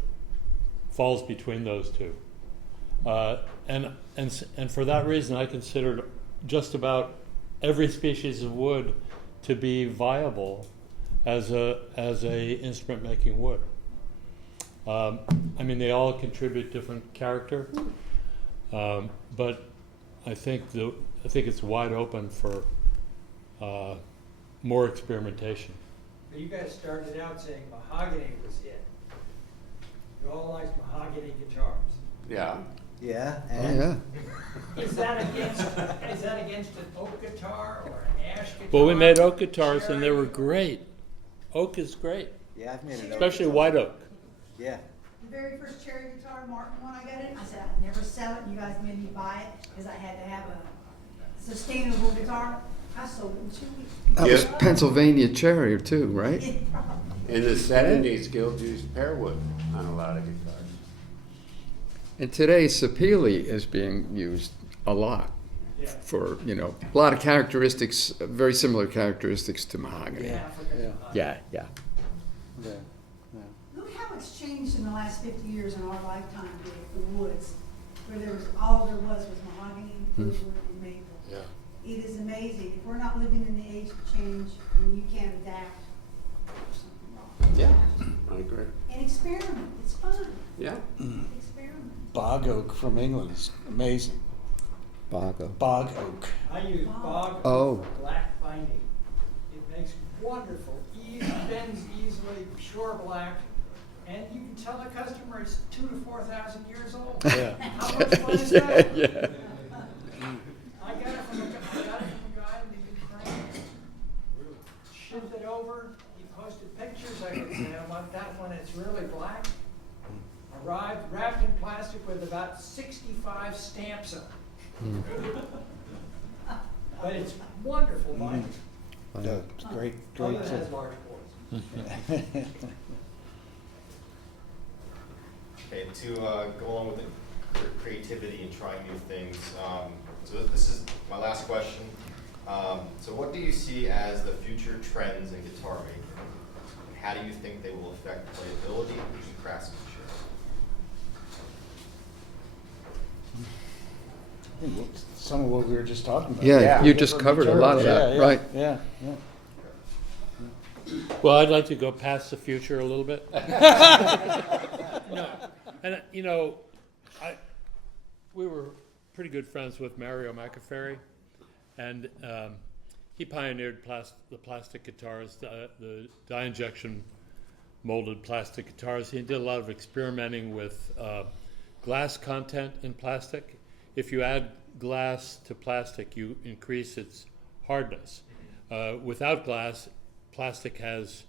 falls between those two. And for that reason, I considered just about every species of wood to be viable as a instrument making wood. I mean, they all contribute different character, but I think it's wide open for more experimentation. You guys started out saying mahogany was it. You all like mahogany guitars. Yeah. Yeah, Oh, and yeah. Is that against an oak guitar or an ash guitar? Well, we made oak guitars and they were great. Oak is great, yeah, I've made it. especially white oak. Yeah, The very first cherry guitar, Martin, when I got it, I said I'd never sell it, and you guys made me buy it, because I had to have a sustainable guitar. I sold it in 2 weeks. That was Yeah. Pennsylvania cherry too, right? In the 70s, Guild used pearwood on a lot of guitars. And today, sapele is being used a lot for, a lot of characteristics, very similar characteristics to mahogany. yeah, Yeah. yeah. Look how it's changed in the last 50 years in our lifetime, the woods, where there was mahogany, rosewood, and maple. Yeah. It is amazing. If we're not living in the age of change, and you can't adapt, there's something wrong. Yeah, I agree. And experiment. It's fun. Yeah. Experiment. Bog oak from England is amazing. Bog oak. Bog oak. I use bog Oh. for black binding. It makes wonderful, bends easily, pure black, and you can tell the customer it's 2,000 to 4,000 years old. Yeah. How much fun is that? Yeah. I got it from a guy in the Ukraine. Shipped it over. He posted pictures. I could say, I want that one. It's really black. Arrived wrapped in plastic with about 65 stamps on it. But it's wonderful binding. Yeah, it's great, Other great. than it has large pores. Okay, to go along with the creativity and trying new things, so this is my last question. So what do you see as the future trends in guitar making? And how do you think they will affect playability and craftsmanship? I think some of what we were just talking about. Yeah, you just covered a lot of Yeah, that, yeah, right? Yeah, yeah. Well, I'd like to go past the future a little bit. No, and we were pretty good friends with Mario McAferry, and he pioneered the plastic guitars, the dye injection molded plastic guitars. He did a lot of experimenting with glass content in plastic. If you add glass to plastic, you increase its hardness. Without glass, plastic has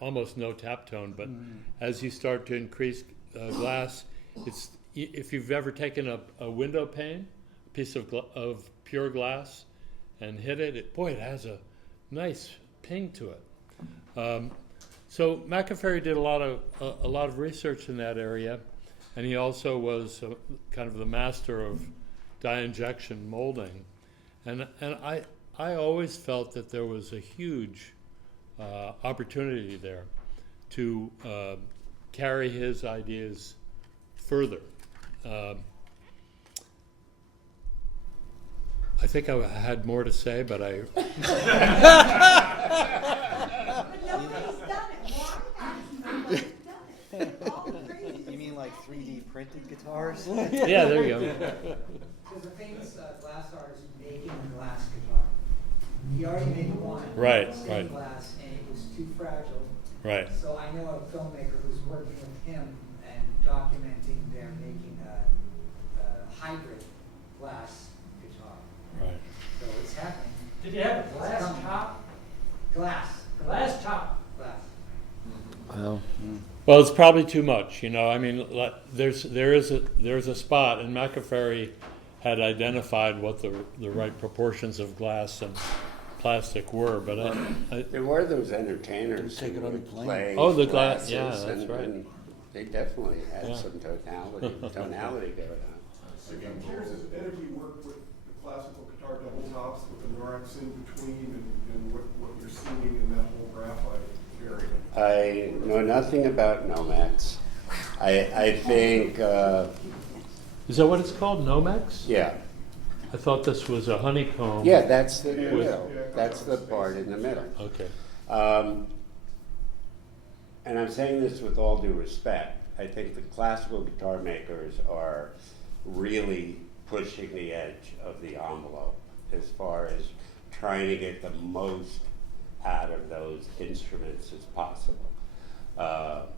almost no tap tone, but as you start to increase glass, if you've ever taken a window pane, a piece of pure glass, and hit it, it has a nice ping to it. So McAferry did a lot of research in that area, and he also was kind of the master of dye injection molding, and I always felt that there was a huge opportunity there to carry his ideas further. I think I had more to say, but I. But nobody's done it. Why hasn't nobody done it? All the crazy. You mean like 3D printed guitars? Yeah, there you go. There's a famous glass artist making a glass guitar. He already made one. Right, stained right. glass, and it was too fragile. Right. So I know a filmmaker who's working with him and documenting their making a hybrid glass guitar. Right. So it's happening. Did you have a glass top? Glass. Glass top. Glass. Well, Well, it's probably too much, I mean, there is a spot, and McAferry had identified what the right proportions of glass and plastic were, but There were those entertainers Take who it on would the plane. play Oh, the glass, yeah, glasses, that's right. and they definitely had Yeah. some tonality going on. I'm curious, has any of you worked with the classical guitar double tops with the Norex in between and what you're seeing in that whole graphite area? I know nothing about Nomex. I think, is that what it's called, Nomex? yeah. I thought this was a honeycomb. Yeah, that's the Yeah, middle. yeah, That's the part in the middle. Okay. And I'm saying this with all due respect. I think the classical guitar makers are really pushing the edge of the envelope as far as trying to get the most out of those instruments as possible. Well,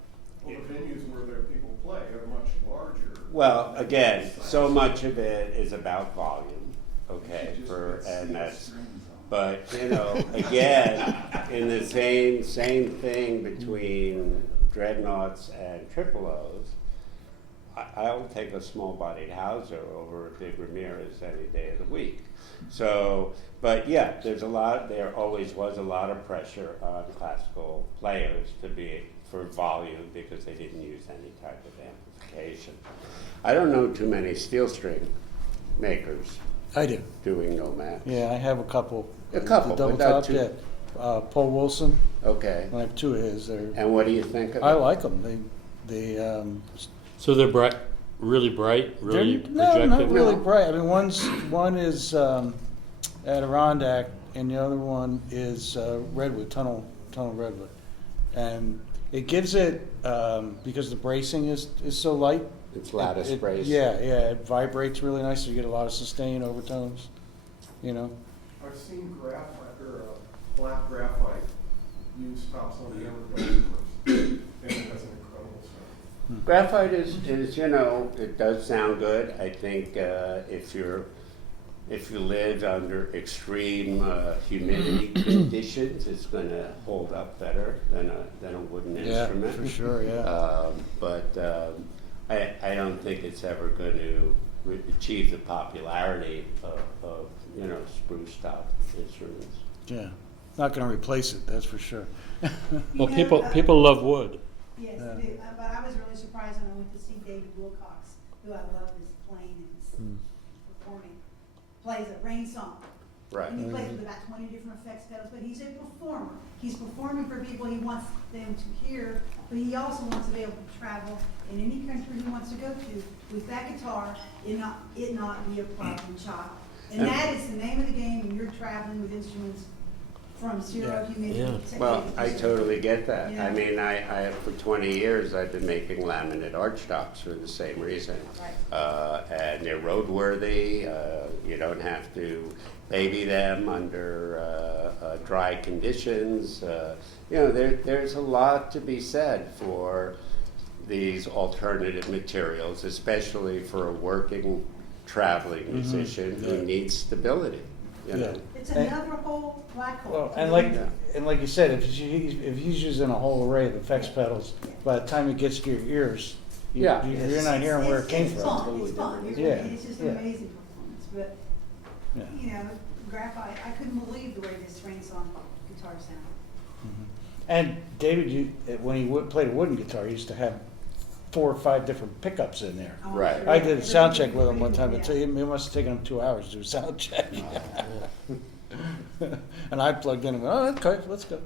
the venues where there people play are much larger. Well, again, so much of it is about volume, okay, You should just and put that's, strings on. but, again, in the same thing between dreadnoughts and triple O's, I'll take a small-bodied Hauser over a big Ramirez any day of the week. So, but yeah, there always was a lot of pressure on classical players for volume because they didn't use any type of amplification. I don't know too many steel string makers I do. doing Nomad. Yeah, I have a couple. A couple, The double but not top, too- yeah. Paul Wilson, Okay. I have two of his. And what do you think of I it? like them. They So they're bright, really bright, really they're, projected? no, not really No. bright. I mean, one is Adirondack, and the other one is redwood, tunnel redwood, and it gives it because the bracing is so light. It's lattice brace. Yeah, it vibrates really nice. So you get a lot of sustain overtones. I've seen graphite or black graphite used tops on the hammer and it has an incredible sound. Graphite is it does sound good. I think if you live under extreme humidity conditions, it's going to hold up better than a wooden instrument. Yeah, for sure. Yeah. But I don't think it's ever going to achieve the popularity of spruce top instruments. Yeah. not gonna replace it, that's for sure. Well, You know, people love wood. Yes, Yeah. they do. But I was really surprised when I went to see David Wilcox, who I love his playing and his performing, plays a rain song. Right. And he plays with about 20 different effects pedals, but he's a performer. He's performing for people he wants them to hear, but he also wants to be able to travel in any country he wants to go to with that guitar, it not be a problem child. And that is the name of the game when you're traveling with instruments from zero humidity. to Well, I 80%. totally get that. Yeah. I mean, I for 20 years, I've been making laminate archtops for the same reason. Right. And they're roadworthy. You don't have to baby them under dry conditions. You know, there's a lot to be said for these alternative materials, especially for a working traveling musician who needs stability. You know? It's another whole black hole. Well, and like you said, if he's using a whole array of effects pedals, by the time it gets to your ears, you're not hearing where it came It's from. fun. It's fun. It's, Yeah, it's just yeah. amazing performance. But you know, graphite. I couldn't believe the way this rain song guitar sounded. And David, when he played a wooden guitar, he used to have 4 or 5 different pickups in there. Oh, Right. sure. I did a sound check with him one time, Yeah. and it must have taken him 2 hours to do a sound check. And I plugged in and went, oh, okay, let's go.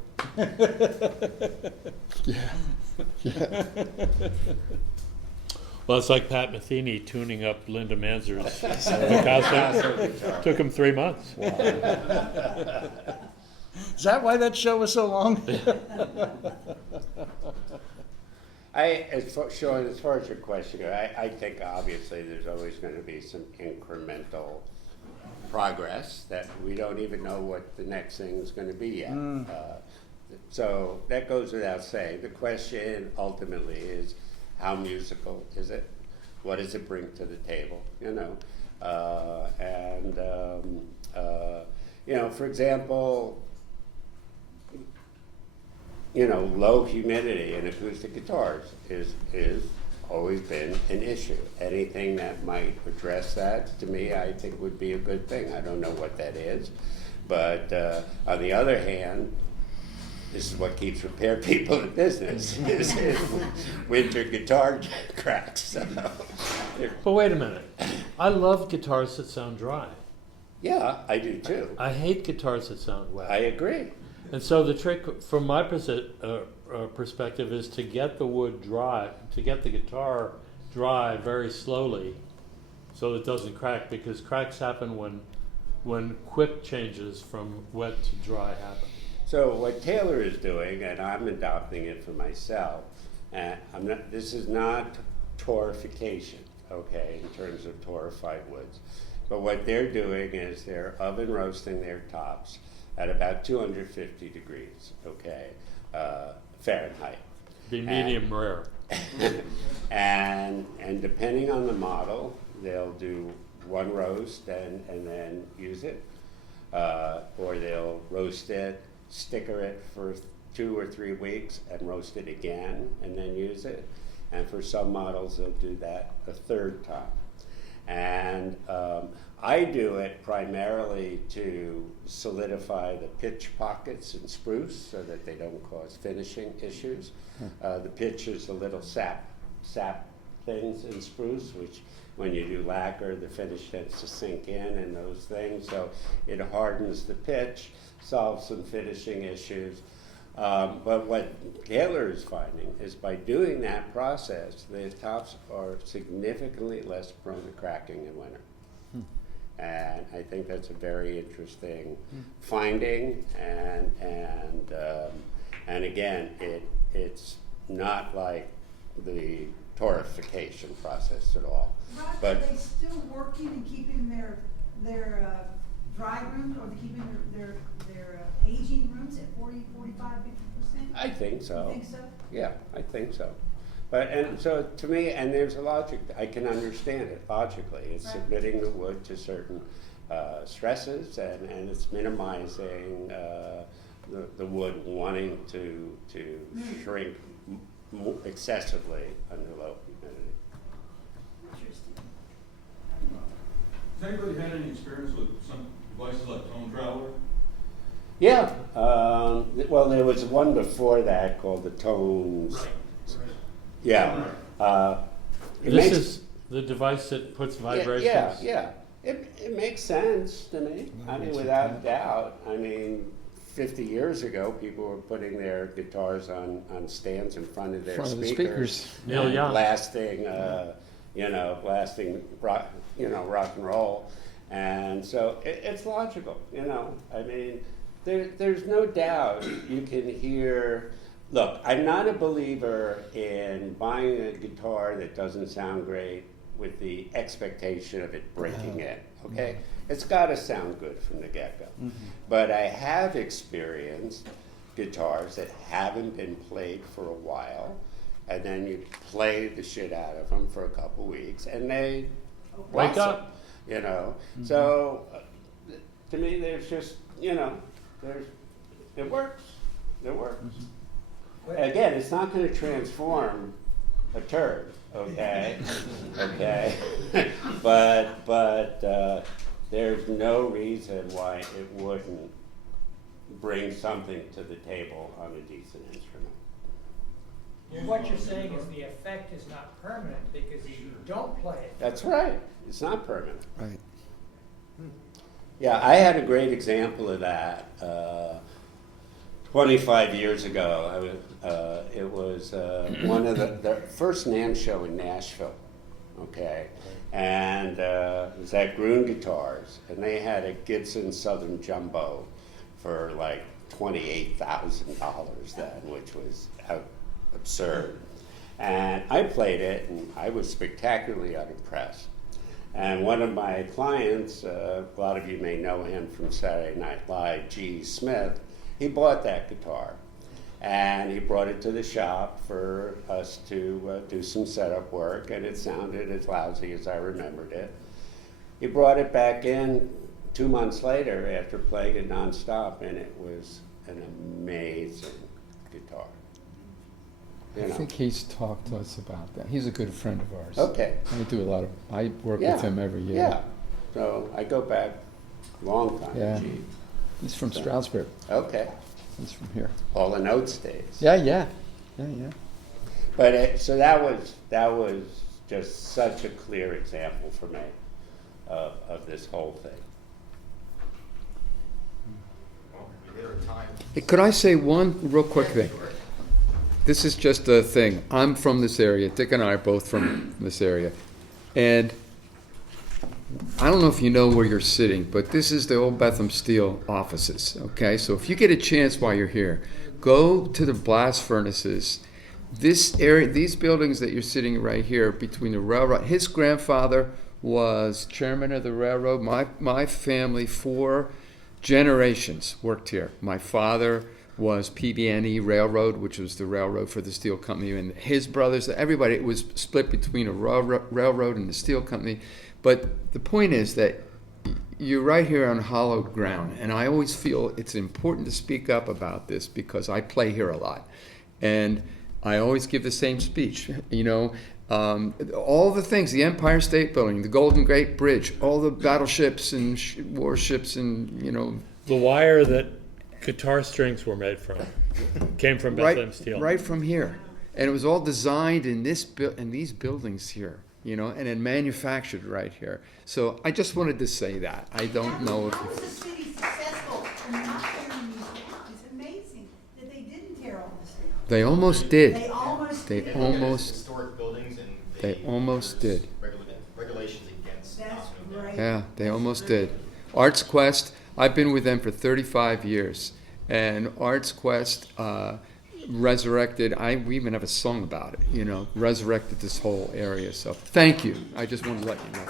Yeah. Well, it's like Pat Metheny tuning up Linda Manzer's Picasso. Took him 3 months. Is that why that show was so long? Sean, as far as your question goes, I think obviously there's always going to be some incremental progress that we don't even know what the next thing is going to be yet. So that goes without saying. The question ultimately is, how musical is it? What does it bring to the table? You know, you know, for example, you know, low humidity in acoustic guitars is always been an issue. Anything that might address that, to me, I think would be a good thing. I don't know what that is, but on the other hand, this is what keeps repair people in business, is winter guitar cracks. So, But wait a minute. I love guitars that sound dry. yeah, I do too. I hate guitars that sound wet. I agree. And so the trick, from my perspective, is to get the wood dry, to get the guitar dry very slowly, so it doesn't crack. Because cracks happen when quick changes from wet to dry happen. So what Taylor is doing, and I'm adopting it for myself, and this is not torrefication, okay, in terms of torrefied woods. But what they're doing is they're oven roasting their tops at about 250 degrees, okay, Fahrenheit. Be medium rare. And depending on the model, they'll do one roast and then use it, or they'll roast it, sticker it for 2 or 3 weeks and roast it again and then use it. And for some models, they'll do that a 3rd time. And I do it primarily to solidify the pitch pockets in spruce so that they don't cause finishing issues. The pitch is the little sap things in spruce, which when you do lacquer, the finish tends to sink in and those things. So it hardens the pitch, solves some finishing issues. But what Taylor is finding is by doing that process, the tops are significantly less prone to cracking in winter. And I think that's a very interesting finding. And again, it's not like the torrefication process at all. Roger, But are they still working and keeping their dry rooms, or keeping their aging rooms at 40, 45, 50%? I think so. You think so? Yeah, I think so. But, and so to me, and there's a logic, I can understand it logically. It's Right. submitting the wood to certain stresses, and it's minimizing the wood wanting to shrink excessively under low humidity. Interesting. Has anybody had any experience with some devices like Tone Traveler? Yeah, well, there was one before that called the Tones. Yeah. It This makes- is the device that puts vibrations? Yeah. It makes sense to me. I mean, without a doubt. I mean, 50 years ago, people were putting their guitars on stands in front of their speakers. Neil and Young. blasting rock, rock and roll. And so it's logical, I mean, there's no doubt you can hear. Look, I'm not a believer in buying a guitar that doesn't sound great with the expectation of it breaking in, okay? It's gotta sound good from the get-go. But I have experienced guitars that haven't been played for a while, and then you play the shit out of them for a couple weeks, and they Wake blossom, up. So, to me, there's just, it works. It works. Again, it's not going to transform a turd, okay? Okay? but there's no reason why it wouldn't bring something to the table on a decent instrument. What you're saying is the effect is not permanent because if you don't play it. That's right. It's not permanent. Right. Yeah, I had a great example of that. 25 years ago, it was one of the first NAMM show in Nashville, okay? And it was at Gruen Guitars, and they had a Gibson Southern Jumbo for like $28,000 then, which was absurd. And I played it, and I was spectacularly unimpressed. And one of my clients, a lot of you may know him from Saturday Night Live, G. Smith, he bought that guitar. And he brought it to the shop for us to do some setup work, and it sounded as lousy as I remembered it. He brought it back in 2 months later after playing it nonstop, and it was an amazing guitar. I think he's talked to us about that. He's a good friend of ours. Okay. I work with him every year. Yeah, so I go back a long time. Yeah. Gee. He's from Stroudsburg. Okay. He's from here. All the Oates days. Yeah. But so that was just such a clear example for me of this whole thing. Hey, could I say one real quick thing? This is just a thing. I'm from this area. Dick and I are both from this area. And I don't know if you know where you're sitting, but this is the old Bethlehem Steel offices, okay? So if you get a chance while you're here, go to the blast furnaces. This area, these buildings that you're sitting right here between the railroad, his grandfather was chairman of the railroad. My family, 4 generations worked here. My father was PB&E Railroad, which was the railroad for the steel company, and his brothers, everybody, it was split between a railroad and the steel company. But the point is that you're right here on hallowed ground, and I always feel it's important to speak up about this because I play here a lot. And I always give the same speech, all the things, the Empire State Building, the Golden Gate Bridge, all the battleships and warships and, The wire that guitar strings were made from came from Bethlehem Steel. Right from here. And it was all designed in these buildings here, and then manufactured right here. So I just wanted to say that. I don't know if... How was the city successful in not tearing these down? It's amazing that they didn't tear all this down. They almost did. They almost They did. almost... Historic buildings and They almost did. Regulations against. That's right. Yeah, they almost did. Arts Quest, I've been with them for 35 years. And Arts Quest resurrected, we even have a song about it, resurrected this whole area. So thank you. I just wanted to let you know.